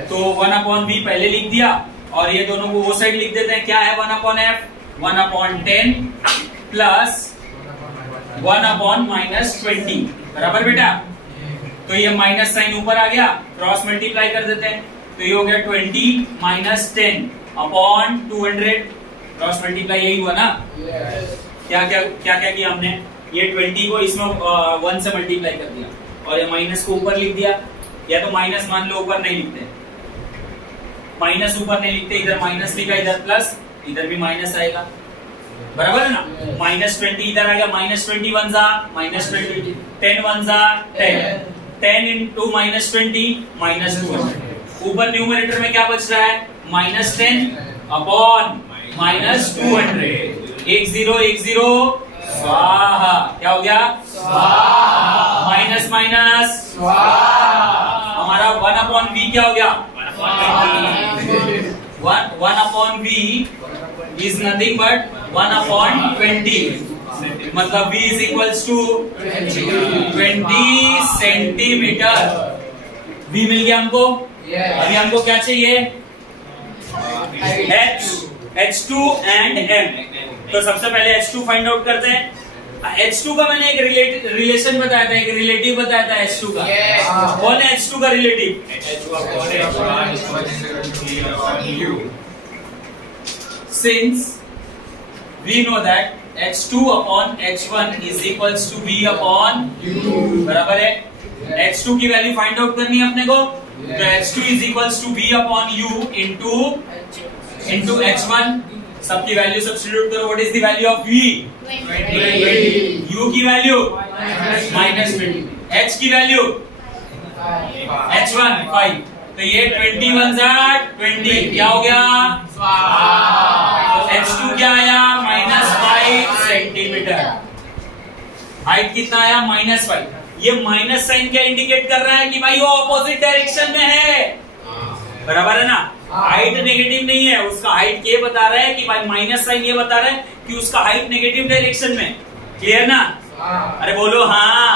तो 1/v पहले लिख दिया और ये दोनों को वो साइड लिख देते हैं। क्या है 1/f? 1/10 प्लस 1/-20 बराबर बेटा। तो ये माइनस साइन ऊपर आ गया, क्रॉस मल्टीप्लाई कर देते हैं। तो ये हो गया 20 - 10/200 क्रॉस मल्टीप्लाई, यही हुआ ना। क्या किया हमने? ये 20 को इसमें 1 से मल्टीप्लाई कर दिया और ये माइनस को ऊपर लिख दिया। या तो माइनस मान लो ऊपर नहीं लिखते, माइनस ऊपर नहीं लिखते, इधर माइनस लिखा, इधर प्लस, इधर भी माइनस आएगा, बराबर है ना। -20 इधर आ गया, -20 1 जा -20, 10 1 जा 10, 10 into -20 -200। ऊपर न्यूमरेटर में क्या बच रहा है? -10/-200। 1 0 1 0 स्वाहा। क्या हो गया? माइनस माइनस हमारा 1/v क्या हो गया? 1/v is nothing but 1/20, मतलब v is equals to 20 centimetre. v मिल गया हमको। अभी हमको क्या चाहिए? h2 and m। तो सबसे पहले h2 फाइंड आउट करते हैं। H2 का मैंने एक रिलेशन बताया था, एक रिलेटिव बताया था H2 का। कौन है H2 का relative? Since we know that H2/H1 is equals to V/U, बराबर है। H2 की वैल्यू फाइंड आउट करनी है अपने को। तो H2 is equals to V/U into H1। सबकी वैल्यू सब्स्टिट्यूट करो। What is the value of V? 20। U की वैल्यू -20, H की वैल्यू H1 5। तो ये 20 1 20 क्या हो गया? H2 क्या आया? -5 सेंटीमीटर। हाइट कितना आया? -5। ये माइनस साइन क्या इंडिकेट कर रहा है? कि भाई वो ऑपोजिट डायरेक्शन में है, बराबर है ना। हाइट नेगेटिव नहीं है, उसका हाइट ये बता रहा है कि भाई माइनस साइन ये बता रहा है कि उसका हाइट नेगेटिव डायरेक्शन में। क्लियर ना? अरे बोलो हाँ।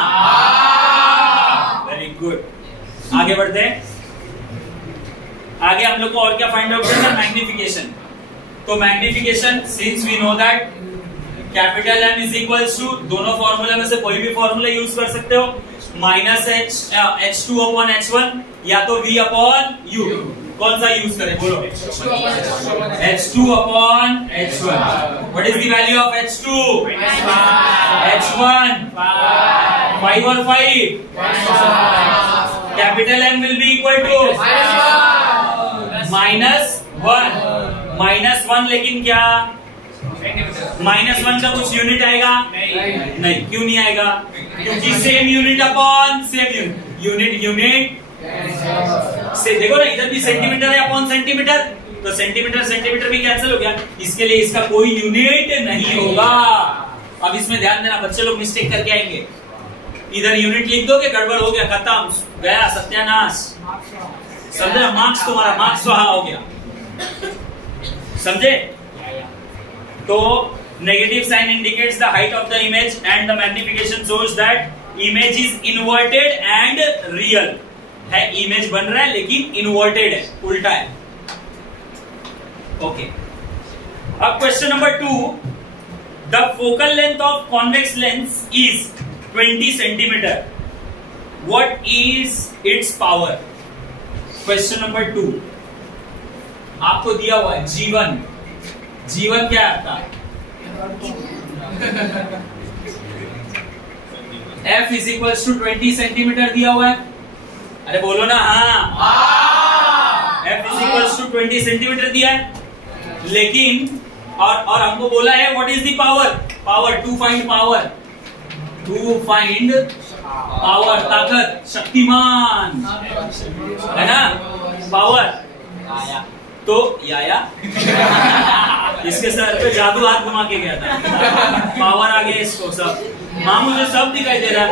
Very good. आगे बढ़ते हैं। आगे हम लोग को और क्या फाइंड आउट करना है? मैग्निफिकेशन। तो magnification, since we know that capital M is equals to, दोनों फॉर्मूला में से कोई भी फॉर्मूला यूज कर सकते हो, -H2/H1 या तो V/U। कौन सा यूज करें? बोलो। H2/H1। What is the value of H2? H1 5 और 5। Capital M will be equal to -1, लेकिन क्या -1 का कुछ यूनिट आएगा? नहीं। क्यों नहीं आएगा? क्योंकि same unit upon same unit से, देखो ना इधर भी सेंटीमीटर है अपॉन सेंटीमीटर, तो सेंटीमीटर भी कैंसिल हो गया। इसके लिए इसका कोई यूनिट नहीं होगा। अब इसमें ध्यान देना, बच्चे लोग मिस्टेक करके आएंगे। इधर यूनिट लिख दोगे, गड़बड़ हो गया, खत्म, गया, सत्यानाश। समझे? मार्क्स तुम्हारा मार्क्स स्वाहा हो गया। समझे? तो negative sign indicates the height of the image and the magnification shows that image is inverted and real है। इमेज बन रहा है लेकिन इन्वर्टेड है, उल्टा है। ओके। अब question number 2, the focal length of convex lens is 20 centimetre. What is it's power? Question number 2 आपको दिया हुआ है जीवन। जीवन क्या है आपका? F is equals to 20 centimetre दिया हुआ है। अरे बोलो ना हाँ। F is equals to 20 centimetre दिया है, लेकिन और हमको बोला है what is the power? To find power, ताकत, शक्तिमान, है ना? पावर तो याया इसके सर पे जादू हाथ घुमा के गया था, पावर आ गया इसको। सब माँ मुझे सब दिखाई दे रहा है।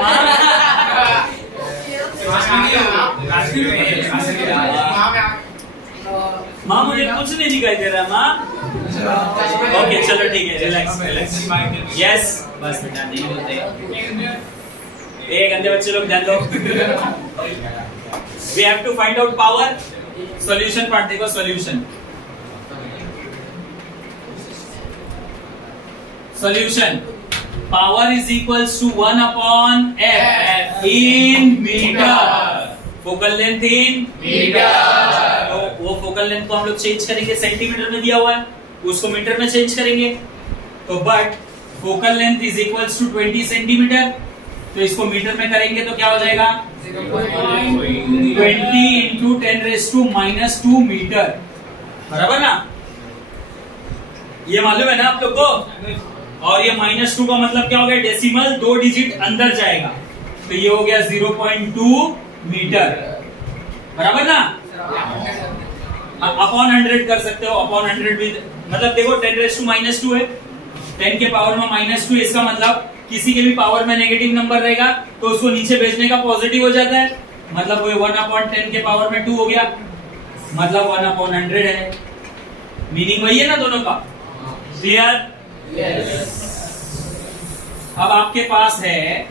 माँ मुझे कुछ नहीं दिखाई दे रहा है माँ। ओके चलो ठीक है, रिलैक्स। यस बस बेटा नहीं बोलते। गंदे बच्चे लोग ध्यान दो। We have to find out power. Solution part देखो, solution power is equals to 1 upon F in metre, focal length in metre. तो वो फोकल लेंथ को हम लोग चेंज करेंगे, सेंटीमीटर में दिया हुआ है, उसको मीटर में चेंज करेंगे। तो but focal length is equals to 20 centimetre, तो इसको मीटर में करेंगे तो क्या हो जाएगा 20 इंटू 10⁻⁻² मीटर, बराबर ना? ये मालूम है ना आप लोग को? और ये -2 का मतलब क्या हो गया, डेसिमल 2 डिजिट अंदर जाएगा, तो ये हो गया 0.2 मीटर, बराबर ना? अपॉन 100 कर सकते हो, अपॉन 100 भी, मतलब देखो 10⁻² है, 10 के पावर में -2, इसका मतलब किसी के भी पावर में नेगेटिव नंबर रहेगा तो उसको नीचे भेजने का पॉजिटिव हो जाता है, मतलब वो 1/10 के पावर में 2 हो गया, मतलब 1/100 है। मीनिंग वही है ना दोनों का? क्लियर? Yes. अब आपके पास है,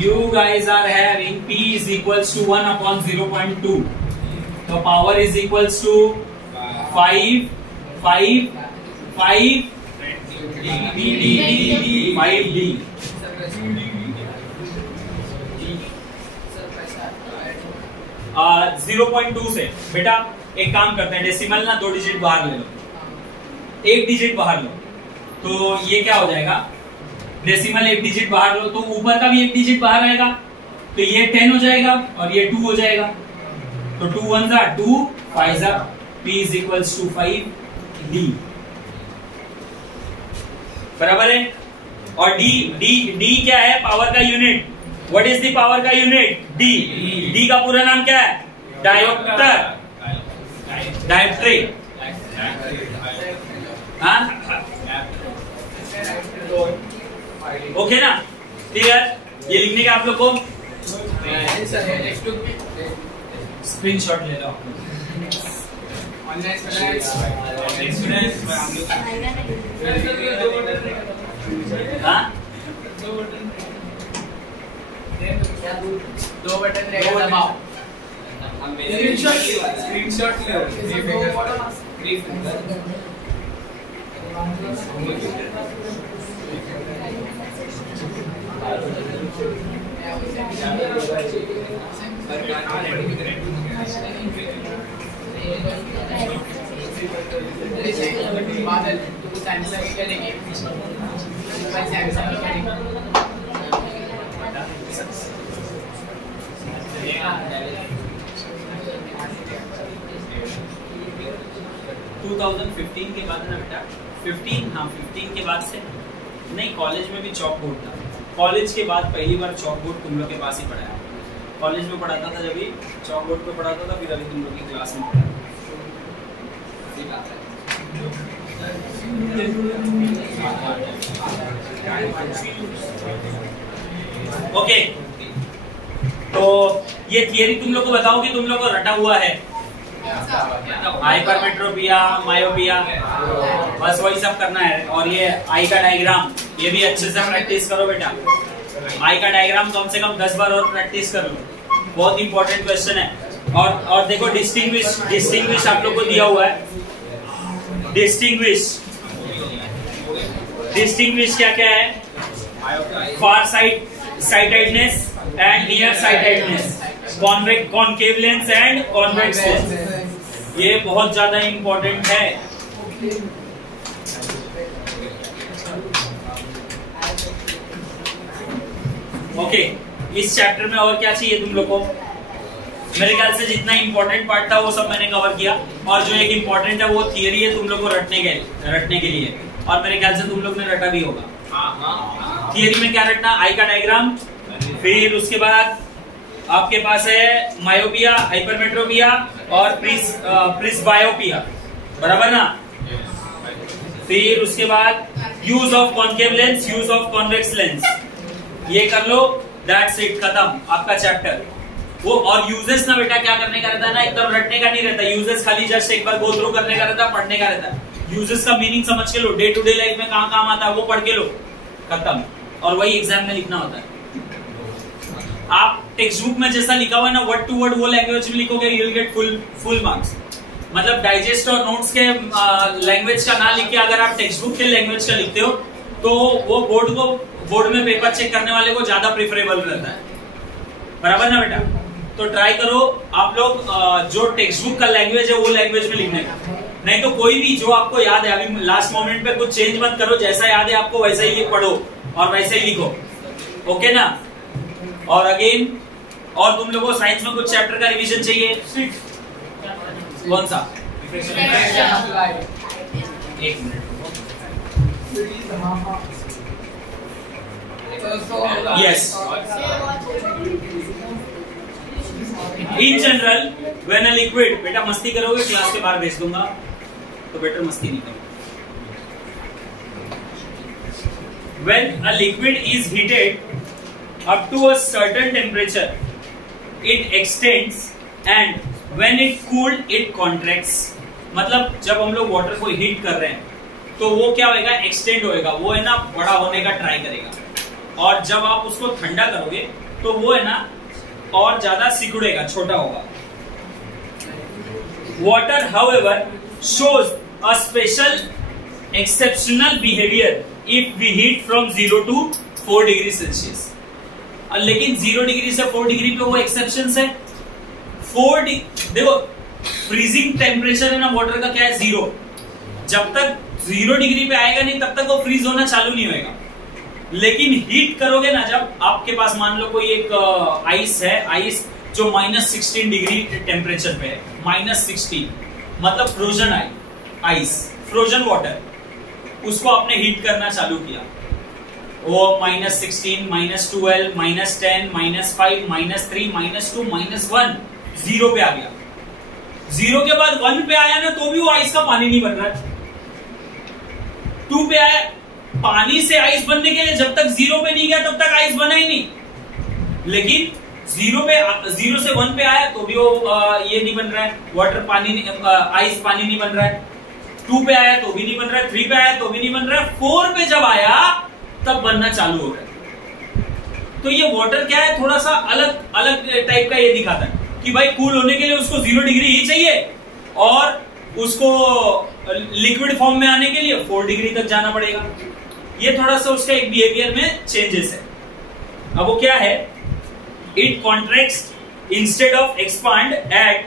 you guys are having P is equals to 1/0.2, तो power is equals to 5 D 0.2 से बेटा एक काम करते हैं, डेसिमल ना 2 डिजिट बाहर ले लो, 1 डिजिट बाहर लो, तो ये क्या हो जाएगा, डेसिमल 1 डिजिट बाहर लो तो ऊपर का भी 1 डिजिट बाहर आएगा, तो ये 10 हो जाएगा और ये 2 हो जाएगा, तो 2 1 जा 2 5 जा, P is equals to 5 D, बराबर है? और D क्या है, पावर का unit. What is the power का यूनिट? D का पूरा नाम क्या है? डायोप्टर, डायोप्ट्री, हाँ ओके ना? क्लियर? ये लिखने का आप लोग को स्क्रीनशॉट ले लो, हाँ 2 बटन रहेगा, दबाओ, स्क्रीनशॉट बादल तो सैमसंग के करेंगे, सैमसंग के करेंगे। 2015 के बाद ना बेटा, 15 के बाद से नहीं, कॉलेज में भी चॉक बोर्ड था, कॉलेज के बाद पहली बार चॉक बोर्ड तुम लोग के पास ही पढ़ाया। कॉलेज में पढ़ाता था जब भी चॉक बोर्ड पे पढ़ाता था, फिर अभी तुम लोग की क्लास में पढ़ाया। ओके, तो ये थियरी तुम लोग को बताओ कि तुम लोग को रटा हुआ है, हाइपरमेट्रोपिया, मायोपिया, बस वही सब करना है। और ये आई का डायग्राम, ये भी अच्छे से प्रैक्टिस करो बेटा। आई का डायग्राम कम से कम 10 बार और प्रैक्टिस कर लो, बहुत इंपॉर्टेंट क्वेश्चन है। और देखो डिस्टिंग्विश आप लोग को दिया हुआ है। डिस्टिंग्विश क्या क्या है? फार sightedness and near sightedness, concave lens and convex lens, ये बहुत ज्यादा इंपॉर्टेंट है। ओके, इस चैप्टर में और क्या चाहिए तुम लोग को? मेरे ख्याल से जितना इंपॉर्टेंट पार्ट था वो सब मैंने कवर किया, और जो एक इंपॉर्टेंट है वो थियरी है तुम लोग को रटने के लिए, और मेरे ख्याल से तुम लोग ने रटा भी होगा। थियरी में क्या रटना? आई का डायग्राम, फिर उसके बाद आपके पास है मायोपिया, हाइपरमेट्रोपिया और प्रिस्बायोपिया, बराबर ना? फिर उसके बाद use of concave lens, use of convex lens, ये कर लो, दैट्स इट, खत्म आपका चैप्टर। वो और यूजेस ना बेटा क्या करने का रहता है ना, एकदम रटने का नहीं रहता, यूजेस खाली जस्ट एक बार गो थ्रू करने का रहता है, पढ़ने का रहता है। यूजेस का मीनिंग समझ के लो, डे टू डे लाइफ में कहाँ काम आता है वो पढ़ के लो, खत्म। और वही एग्जाम में लिखना होता है। आप टेक्स्ट बुक में जैसा लिखा हुआ है ना वर्ड टू वर्ड वो लैंग्वेज में लिखोगे, you will get full marks. मतलब डाइजेस्ट और नोट्स के लैंग्वेज का ना लिख के अगर आप टेक्स्ट बुक के लैंग्वेज का लिखते हो तो वो बोर्ड में पेपर चेक करने वाले को ज्यादा प्रेफरेबल रहता है, बराबर ना बेटा? तो ट्राई करो आप लोग जो टेक्स्ट बुक का लैंग्वेज है वो लैंग्वेज में लिखने का, नहीं तो कोई भी जो आपको याद है, अभी लास्ट मोमेंट पे कुछ चेंज मत करो, जैसा याद है आपको वैसा ही पढ़ो और वैसे ही लिखो, ओके ना? और अगेन, और तुम लोगों को साइंस में कुछ चैप्टर का रिवीजन चाहिए? कौन सा? एक minute. Yes, in general when a liquid, बेटा मस्ती करोगे क्लास के बाहर भेज दूंगा, तो बेटर मस्ती नहीं करो। When a liquid is heated up to a certain temperature, it extends, and when it cooled, it contracts. मतलब जब हम लोग वाटर को हीट कर रहे हैं तो वो क्या होएगा? एक्सटेंड होएगा, वो है ना बड़ा होने का ट्राई करेगा। और जब आप उसको ठंडा करोगे तो वो है ना और ज्यादा सिकुड़ेगा, छोटा होगा। Water however shows a special exceptional behavior if we heat from 0 to 4 degree Celsius. लेकिन 0 डिग्री से 4 डिग्री पे वो एक्सेप्शन है। देखो फ्रीजिंग टेम्परेचर है ना वाटर का क्या है? 0। जब तक 0 डिग्री पे आएगा नहीं तब तक वो फ्रीज होना चालू नहीं होएगा। लेकिन हीट करोगे ना, जब आपके पास मान लो कोई एक आइस है, आइस जो -16 डिग्री टेम्परेचर पे है, -16 मतलब फ्रोजन आइस, फ्रोजन वाटर, उसको आपने हीट करना चालू किया, वो -16, -12, -10, -5, -3, -2, -1, 0 पे आ गया। 0 के बाद 1 पे आया ना तो भी वो आइस का पानी नहीं बन रहा है। 2 पे आया, पानी से आइस बनने के लिए जब तक 0 पे नहीं गया तब तक आइस बना ही नहीं। लेकिन 0 से 1 पे आया तो भी वो ये नहीं बन रहा है, वाटर पानी, आइस पानी नहीं बन रहा है। 2 पे आया तो भी नहीं बन रहा है, 3 पे आया तो भी नहीं बन रहा है, 4 पे जब आया तब बनना चालू हो रहा है। तो ये वाटर क्या है? थोड़ा सा अलग टाइप का ये दिखाता है कि भाई कूल होने के लिए उसको 0 डिग्री ही चाहिए और उसको लिक्विड फॉर्म में आने के लिए 4 डिग्री तक जाना पड़ेगा। ये थोड़ा सा उसका एक बिहेवियर में चेंजेस है। अब वो क्या है? It contracts instead of expand at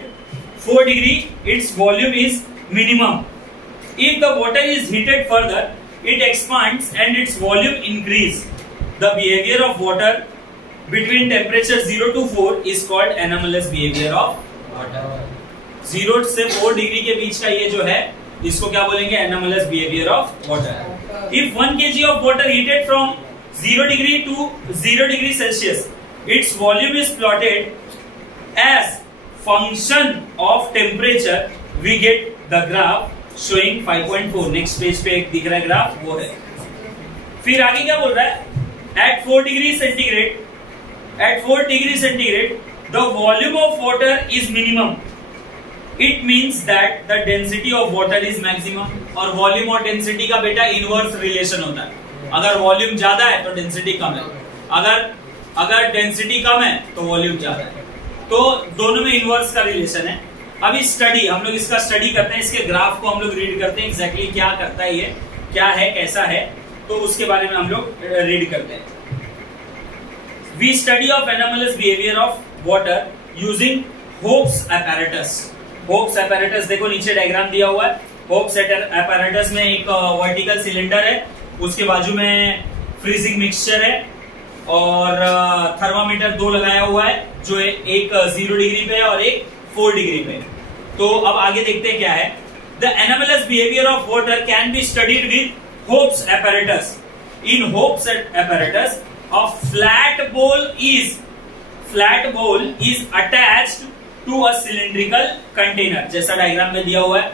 4 degree, its volume is minimum. If the water is heated further, it expands and its volume increase. The behavior of water between temperature 0 to 4 is called anomalous behavior of water. 0 से 4 डिग्री के बीच का ये जो है, इसको क्या बोलेंगे? anomalous behavior of water. If 1 kg of water heated from 0 degree to 0 degree Celsius, its volume is plotted as function of temperature. We get the graph showing 5.4। Next page पे एक दिख रहा है ग्राफ, वो है। फिर आगे क्या बोल रहा है? At 4 degree centigrade the volume of water is minimum. It means that the density of water is maximum. और वॉल्यूम और डेंसिटी का बेटा इनवर्स रिलेशन होता है। अगर वॉल्यूम ज्यादा है तो डेंसिटी कम है, अगर डेंसिटी कम है तो वॉल्यूम ज्यादा है। तो दोनों में इनवर्स का रिलेशन है। अभी स्टडी, हम लोग इसका स्टडी करते हैं, इसके ग्राफ को हम लोग रीड करते हैं, एग्जैक्टली क्या करता है, ये क्या है, कैसा है, तो उसके बारे में हम लोग रीड करते हैं। We study of anomalous behaviour of water using hope's apparatus। Hope's apparatus देखो नीचे डायग्राम दिया हुआ है। होप्स apparatus में एक वर्टिकल सिलेंडर है, उसके बाजू में फ्रीजिंग मिक्सचर है और थर्मामीटर 2 लगाया हुआ है, जो एक 0 डिग्री पे है और एक 4 डिग्री पे। तो अब आगे देखते हैं क्या है। The anomalous behaviour of water can be studied with hopes apparatus। In hopes apparatus a flat bowl is attached to a cylindrical container। जैसा डायग्राम में दिया हुआ है,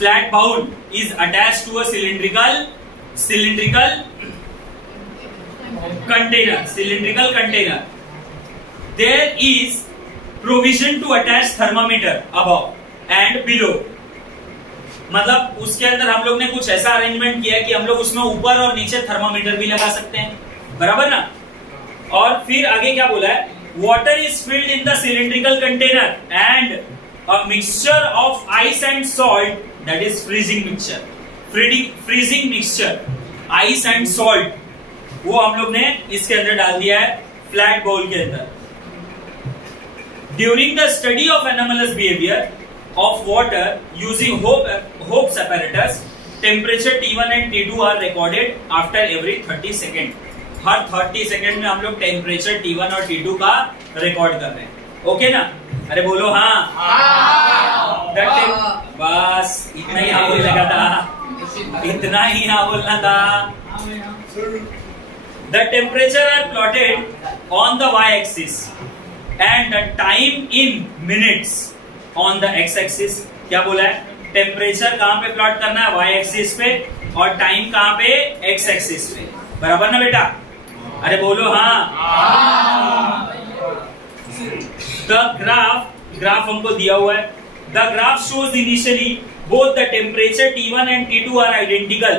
flat bowl is attached to a cylindrical container। There is provision to attach thermometer above and below। मतलब उसके अंदर हम लोग ने कुछ ऐसा अरेंजमेंट किया कि हम लोग उसमें ऊपर और नीचे थर्मामीटर भी लगा सकते हैं, बराबर ना। और फिर आगे क्या बोला है, water is filled in the cylindrical container and a mixture of ice and salt, that is freezing mixture. Freezing mixture, ice and salt, वो हम लोग ने इसके अंदर डाल दिया है फ्लैट बाउल के अंदर। During the study of anomalous behaviour of water using Hope's apparatus, temperature T1 and T2 are recorded after every 30 second. हर 30 सेकेंड में हम लोग टेम्परेचर T1 और T2 का रिकॉर्ड कर रहे हैं, ओके ना। अरे बोलो हाँ। बस इतना ही हाँ बोलने का था, इतना ही हाँ बोलना था। The temperature are plotted on the y-axis and the time in minutes on the x axis. क्या बोला है, टेम्परेचर कहां पे प्लॉट करना है, वाई एक्सिस पे, और टाइम कहां पे, एक्स एक्सिस पे, बराबर ना बेटा। अरे बोलो हाँ। द ग्राफ हमको दिया हुआ है। The graph shows initially both the temperature T1 and T2 are identical.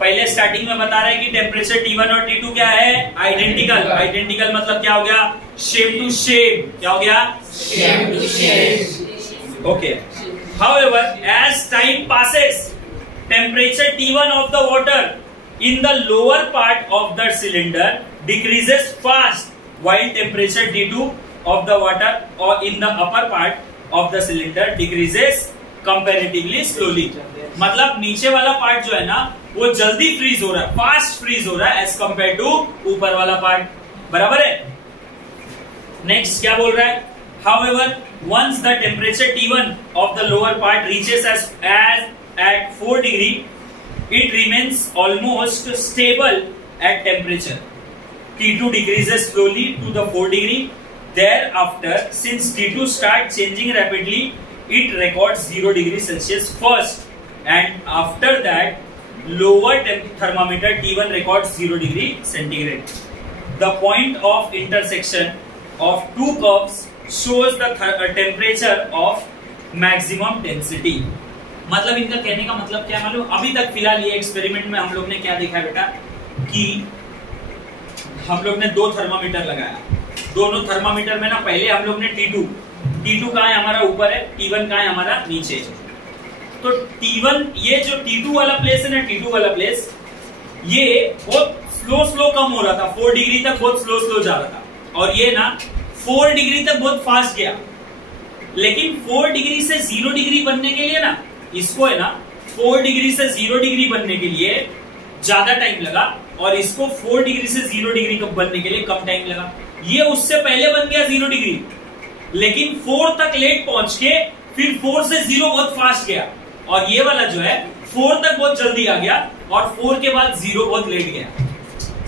पहले स्टार्टिंग में बता रहे हैं कि टेम्परेचर T1 और T2 क्या है, आइडेंटिकल। आइडेंटिकल मतलब क्या हो गया, शेम टू शेम। क्या हो गया, same to same. Okay. However, as time passes, temperature T1 of the water in the lower part of the cylinder decreases fast, while temperature T2 of the water or in the upper part of the cylinder decreases comparatively slowly. मतलब नीचे वाला पार्ट जो है ना वो जल्दी फ्रीज हो रहा है, फास्ट फ्रीज हो रहा है एज कम्पेयर टू ऊपर वाला पार्ट, बराबर है। नेक्स्ट क्या बोल रहा है, however once the temperature T1 of the lower part reaches as at 4 degree, it remains almost stable at temperature. T2 decreases slowly to the 4 degree. Thereafter, since T2 starts changing rapidly, it records 0 degree Celsius first, and after that lower thermometer T1 records 0 degree centigrade. The point of intersection of two curves shows the temperature of maximum density. मतलब इनका कहने का मतलब क्या है मालूम, अभी तक फिलहाल ये एक्सपेरिमेंट में हम लोग ने क्या देखा बेटा, कि हम लोग ने दो थर्मामीटर लगाया। दोनों थर्मामीटर में ना पहले हम लोग ने T2 कहाँ है हमारा, ऊपर है, T1 कहाँ है हमारा, नीचे है। तो T1, ये जो T2 वाला प्लेस है ना, T2 वाला प्लेस, ये बहुत स्लो कम हो रहा था, 4 डिग्री तक बहुत स्लो जा रहा था, और ये ना 4 डिग्री तक बहुत फास्ट गया। लेकिन 4 डिग्री से 0 डिग्री बनने के लिए ना, इसको है ना 4 डिग्री से 0 डिग्री बनने के लिए ज्यादा टाइम लगा, और इसको 4 डिग्री से 0 डिग्री बनने के लिए कम टाइम लगा। ये उससे पहले बन गया 0 डिग्री, लेकिन 4 तक लेट पहुंच के फिर 4 से 0 बहुत फास्ट गया, और ये वाला जो है 4 तक बहुत जल्दी आ गया, और 4 के बाद 0 बहुत लेट गया।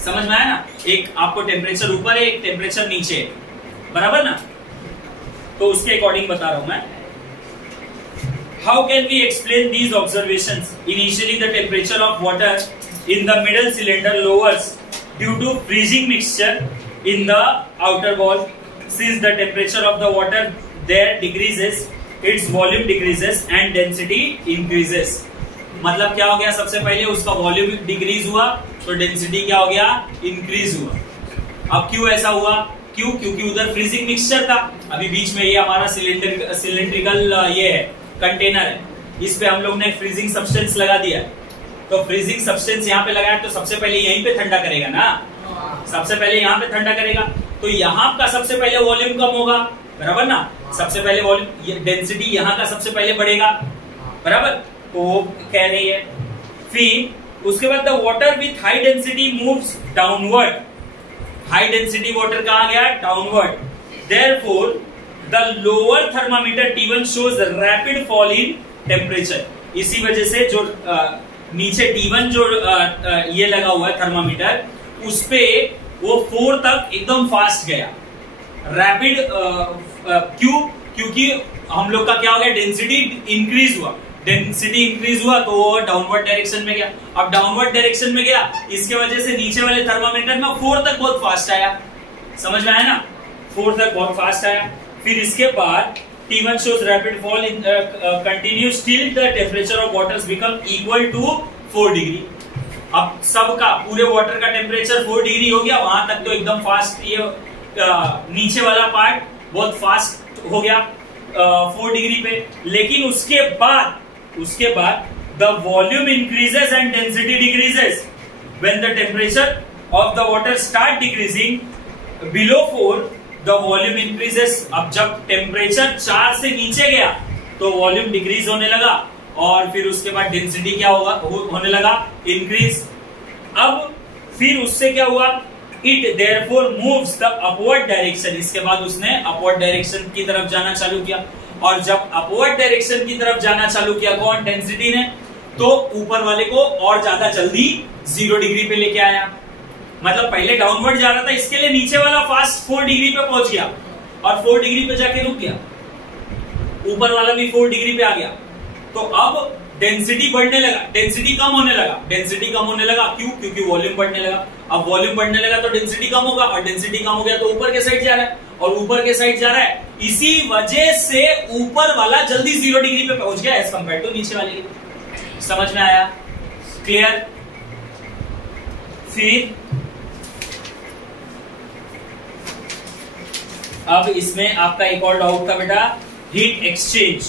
समझ में आया ना, एक आपको टेम्परेचर ऊपर है, एक टेम्परेचर नीचे है, बराबर ना। तो उसके अकॉर्डिंग बता रहा हूं मैं। How can we explain these observations, initially the temperature of water in the middle cylinder lowers due to freezing mixture in the outer wall, since the temperature of the water there decreases, its volume decreases and density increases. मतलब क्या हो गया, सबसे पहले उसका वॉल्यूम डिक्रीज हुआ तो डेंसिटी क्या हो गया, इंक्रीज हुआ। अब क्यों ऐसा हुआ, क्यों, क्योंकि उधर फ्रीजिंग मिक्सचर था। अभी बीच में ये हमारा सिलिंड्रिकल ये है, कंटेनर है, इस पे हम लोग ने फ्रीजिंग सब्सटेंस लगा दिया। तो फ्रीजिंग सब्सटेंस यहाँ पे लगाया तो सबसे पहले यहीं पे ठंडा करेगा ना, सबसे पहले यहाँ पे ठंडा करेगा, तो यहाँ का सबसे पहले वॉल्यूम कम होगा, बराबर ना। सबसे पहले वॉल्यूम, डेंसिटी यहाँ का सबसे पहले बढ़ेगा, बराबर। तो वो कह रही है। फिर उसके बाद the water with high density moves downward. High density water कहा गया, downward. Therefore the lower thermometer T1 shows rapid fall in temperature. इसी वजह से जो नीचे T1 जो ये लगा हुआ है थर्मामीटर, उस पे वो 4 तक एकदम फास्ट गया, रैपिड। क्यों, क्योंकि हम लोग का क्या हो गया, डेंसिटी इंक्रीज हुआ। डेंसिटी इंक्रीज हुआ तो वो डाउनवर्ड डायरेक्शन में गया। अब डाउनवर्ड डायरेक्शन में गया, इसके वजह से नीचे वाले थर्मामीटर में 4 तक बहुत फास्ट आया। समझ में आया ना, 4 तक बहुत फास्ट आया। फिर इसके बाद T1 shows rapid fall in continues till the temperature of waters become equal to 4 degree. अब सबका पूरे वाटर का टेम्परेचर 4 डिग्री हो गया, वहां तक तो एकदम फास्ट, ये नीचे वाला पार्ट बहुत फास्ट हो गया 4 डिग्री पे। लेकिन उसके बाद the volume increases and density decreases when the temperature of the water start decreasing below 4 the volume increases. अब जब टेम्परेचर 4 से नीचे गया तो वॉल्यूम डिक्रीज होने लगा और फिर उसके बाद डेंसिटी क्या होने लगा, इंक्रीज। अब फिर उससे क्या हुआ, it therefore moves the upward direction. इसके बाद उसने अपवर्ड डायरेक्शन की तरफ जाना चालू किया, और जब अपवर्ड डायरेक्शन की तरफ जाना चालू किया कौन, डेंसिटी ने, तो ऊपर वाले को और ज्यादा जल्दी 0 डिग्री पे लेके आया। मतलब पहले डाउनवर्ड जा रहा था, इसके लिए नीचे वाला फास्ट 4 डिग्री पे पहुंच गया और 4 डिग्री पे जाके रुक गया, ऊपर वाला भी 4 डिग्री पे आ गया। तो अब डेंसिटी बढ़ने लगा, डेंसिटी कम होने लगा। क्यों? क्योंकि वॉल्यूम बढ़ने लगा। अब वॉल्यूम बढ़ने लगा तो डेंसिटी कम होगा, और डेंसिटी कम हो गया तो ऊपर के साइड जा रहा है, और ऊपर के साइड जा रहा है, इसी वजह से ऊपर वाला जल्दी 0 डिग्री पे पहुंच गया एज कंपेयर टू नीचे वाले की। समझ में आया? क्लियर? फिर अब इसमें आपका एक और डाउट था बेटा, हीट एक्सचेंज,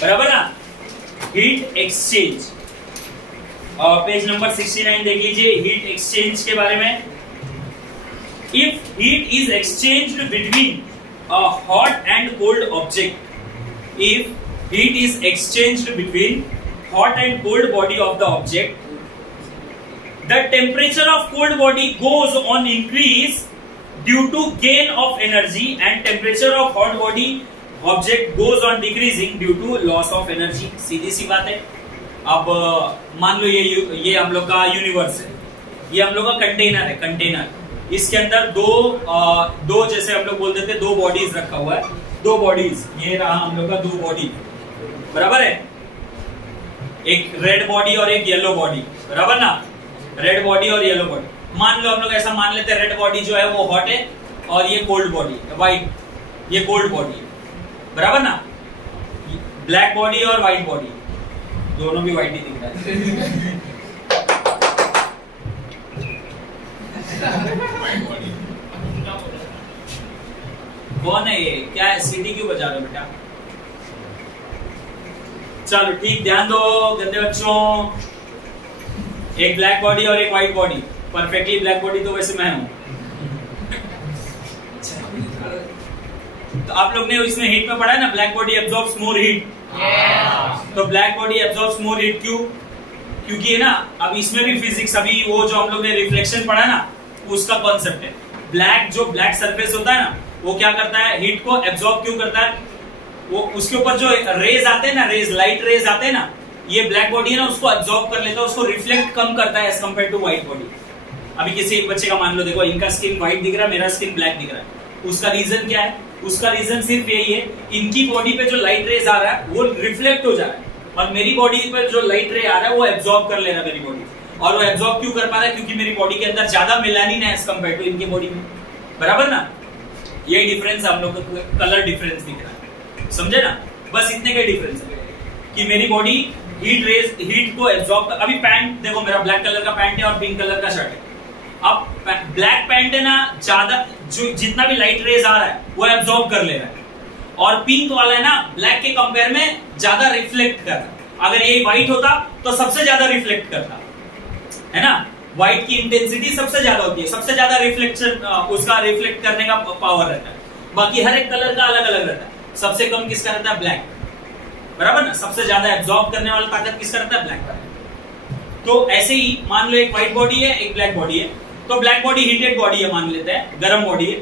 बराबर ना, हीट एक्सचेंज। पेज नंबर 69 देख लीजिए, हीट एक्सचेंज के बारे में। If heat is exchanged between a hot and cold object, if heat is exchanged between hot and cold body of the object, the temperature of cold body goes on increase due to gain of energy and temperature of hot body object goes on decreasing due to loss of energy. सीधी सी बात है। अब मान लो ये हम लोग का यूनिवर्स है, ये हम लोग का कंटेनर है, कंटेनर। इसके अंदर दो जैसे हम लोग बोल देते हैं, 2 बॉडीज रखा हुआ है, 2 बॉडीज, ये रहा हम लोग का 2 बॉडी, बराबर है, एक रेड बॉडी और एक येलो बॉडी, बराबर ना, रेड बॉडी और येलो बॉडी। मान लो हम लोग ऐसा मान लेते हैं, रेड बॉडी जो है वो हॉट है और ये कोल्ड बॉडी है, व्हाइट, ये कोल्ड बॉडी है, बराबर ना। ब्लैक बॉडी और व्हाइट बॉडी, दोनों भी व्हाइट ही दिख रहा है। कौन है ये, क्या है, सीटी क्यों बजा रहे हो बेटा? चलो ठीक, ध्यान दो गंदे बच्चों। एक ब्लैक बॉडी और एक white body, perfectly black body तो वैसे मैं हूं। तो आप लोग ने इसमें हीट में पढ़ा है ना, black body absorbs more heat. तो black body absorbs more heat क्यों? क्योंकि है ना, अब इसमें भी फिजिक्स, अभी वो जो हम लोग ने रिफ्लेक्शन पढ़ा ना, उसका कॉन्सेप्ट है। ब्लैक जो ब्लैक सरफेस होता है ना, वो क्या करता है, हीट को एब्जॉर्ब क्यों करता है, वो उसके ऊपर जो रेज आते हैं ना, रेज, लाइट रेज आते हैं ना, ये ब्लैक बॉडी है ना, उसको एब्जॉर्ब कर लेता है, उसको रिफ्लेक्ट कम करता है as compare to white body. अभी किसी एक बच्चे का मान लो, देखो इनका स्किन व्हाइट दिख रहा है, मेरा स्किन ब्लैक दिख रहा है, उसका रीजन क्या है? उसका रीजन सिर्फ यही है, इनकी बॉडी पे जो लाइट रेज आ रहा है वो रिफ्लेक्ट हो जा रहा है, और मेरी बॉडी पर जो लाइट रे आ रहा है वो एब्जॉर्ब कर ले रहा है मेरी बॉडी। और वो एब्जॉर्ब क्यों कर पा रहा है? क्योंकि मेरी बॉडी के अंदर ज्यादा मेलानिन है एज कंपेयर टू इनकी बॉडी में, बराबर ना। ये डिफरेंस हम लोग को कलर डिफरेंस दिख रहा है, समझे ना? बस इतने का डिफरेंस है कि मेरी बॉडी हीट को एब्जॉर्ब। अभी पैंट देखो, मेरा ब्लैक कलर का पैंट है और पिंक कलर का शर्ट है। अब ब्लैक पैंट है ना, ज्यादा जो जितना भी लाइट रेज आ रहा है वो एब्जॉर्ब कर ले रहा है, और पिंक वाला है ना, ब्लैक के कंपेयर में ज्यादा रिफ्लेक्ट कर रहा है। अगर ये व्हाइट होता तो सबसे ज्यादा रिफ्लेक्ट करता है ना, व्हाइट की इंटेंसिटी सबसे ज्यादा होती है, सबसे ज्यादा रिफ्लेक्शन उसका रिफ्लेक्ट करने का पावर रहता है। बाकी हर एक कलर का अलग अलग रहता है। सबसे कम किसका रहता है? ब्लैक, बराबर ना। सबसे ज्यादा एब्जॉर्ब करने वाला ताकत किसका रहता है? ब्लैक का। तो ऐसे ही मान लो एक व्हाइट बॉडी है, एक ब्लैक बॉडी है, तो ब्लैक बॉडी हीटेड बॉडी है मान लेते हैं, गर्म बॉडी है।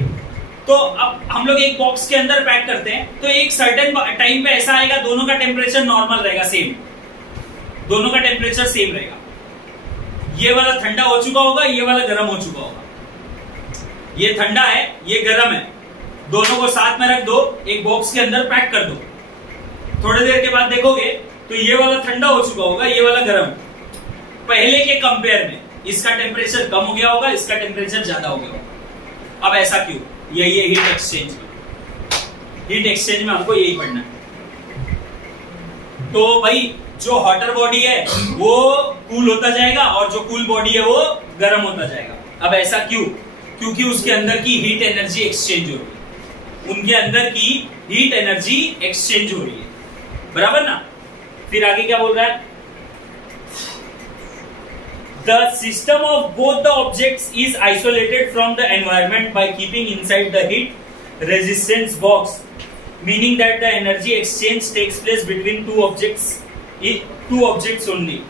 तो अब हम लोग एक बॉक्स के अंदर पैक करते हैं, तो एक सर्टेन टाइम पे ऐसा आएगा, दोनों का टेम्परेचर नॉर्मल रहेगा, सेम, दोनों का टेम्परेचर सेम रहेगा। ये वाला ठंडा हो चुका होगा, ये वाला गर्म हो चुका होगा। ये ठंडा है, ये गर्म है, दोनों को साथ में रख दो, एक बॉक्स के अंदर पैक कर दो। थोड़ी देर के बाद देखोगे तो ये वाला ठंडा हो चुका होगा, ये वाला गर्म। पहले के कंपेयर में इसका टेम्परेचर कम हो गया होगा, इसका टेम्परेचर ज्यादा हो गया होगा। अब ऐसा क्यों? यही है हीट एक्सचेंज। हीट एक्सचेंज में हमको यही पढ़ना है। तो भाई जो हॉटर बॉडी है वो कूल होता जाएगा और जो कूल बॉडी है वो गर्म होता जाएगा। अब ऐसा क्यों? क्योंकि उसके अंदर की हीट एनर्जी एक्सचेंज हो रही है, उनके अंदर की हीट एनर्जी एक्सचेंज हो रही है, बराबर ना। फिर आगे क्या बोल रहा है? The system of both the objects is isolated from the environment by keeping inside the heat resistance box, meaning that the energy exchange takes place between two objects only.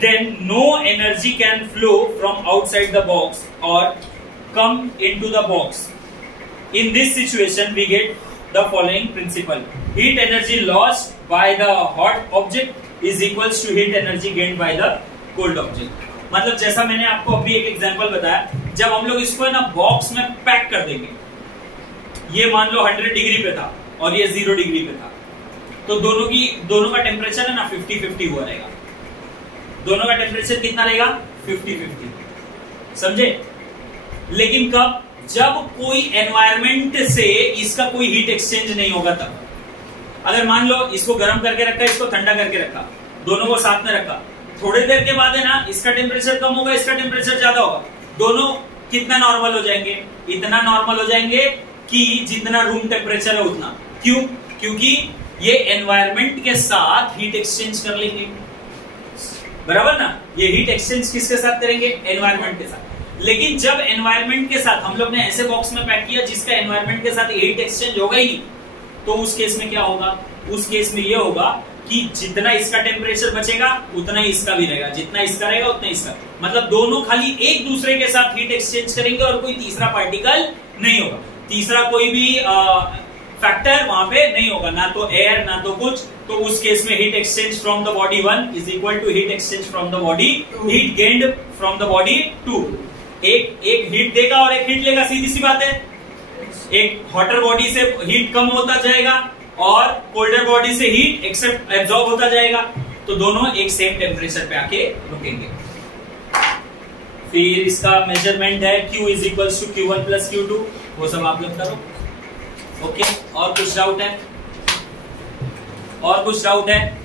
Then no energy can flow from outside the box or come into the box. In this situation, we get the following principle: heat energy lost by the hot object is equals to heat energy gained by the cold object. मतलब जैसा मैंने आपको अभी एक एग्जांपल बताया, जब हम लोग इसको ना बॉक्स में पैक कर देंगे, ये मान लो 100 डिग्री पे था और ये 0 डिग्री पे था, तो दोनों का टेम्परेचर है ना 50-50 हुआ रहेगा। दोनों का टेम्परेचर कितना रहेगा? 50-50, समझे? लेकिन कब? जब कोई एनवायरमेंट से इसका कोई हीट एक्सचेंज नहीं होगा तब। अगर मान लो इसको गर्म करके रखा, इसको ठंडा करके रखा, दोनों को साथ में रखा, थोड़ी देर के बाद है ना इसका टेम्परेचर कम होगा, इसका टेम्परेचर ज्यादा होगा, दोनों कितना नॉर्मल हो जाएंगे? इतना नॉर्मल हो जाएंगे कि जितना रूम टेम्परेचर है उतना। क्यों? क्योंकि ये एनवायरमेंट के साथ हीट एक्सचेंज कर लेंगे, बराबर ना। ये हीट एक्सचेंज किसके साथ करेंगे? एनवायरमेंट के साथ। लेकिन जब एनवायरमेंट के साथ हम लोग ने ऐसे बॉक्स में पैक किया जिसका एनवायरमेंट के साथ हीट एक्सचेंज होगा ही नहीं, तो उस केस में क्या होगा? उस केस में ये होगा कि जितना इसका टेम्परेचर बचेगा उतना ही इसका भी रहेगा, जितना इसका रहेगा उतना इसका, मतलब दोनों खाली एक दूसरे के साथ हीट एक्सचेंज करेंगे और कोई तीसरा पार्टिकल नहीं होगा, तीसरा कोई भी फैक्टर वहां पे नहीं होगा, ना तो एयर ना तो कुछ। तो उस केस में heat exchange from the body 1 is equal to heat exchange from the body, heat gained from the body 2। एक हीट देगा और एक हीट लेगा, सीधी सी बात है। एक हॉटर बॉडी से हीट कम होता जाएगा और कोल्डर बॉडी से हीट एक्सेप्ट एब्जॉर्ब होता जाएगा, तो दोनों एक सेम टेम्परेचर पे आके रुकेंगे। फिर इसका मेजरमेंट है Q is equal to Q1 plus Q2, वो सब आप लोग करो। ओके, और कुछ डाउट है? और कुछ डाउट है?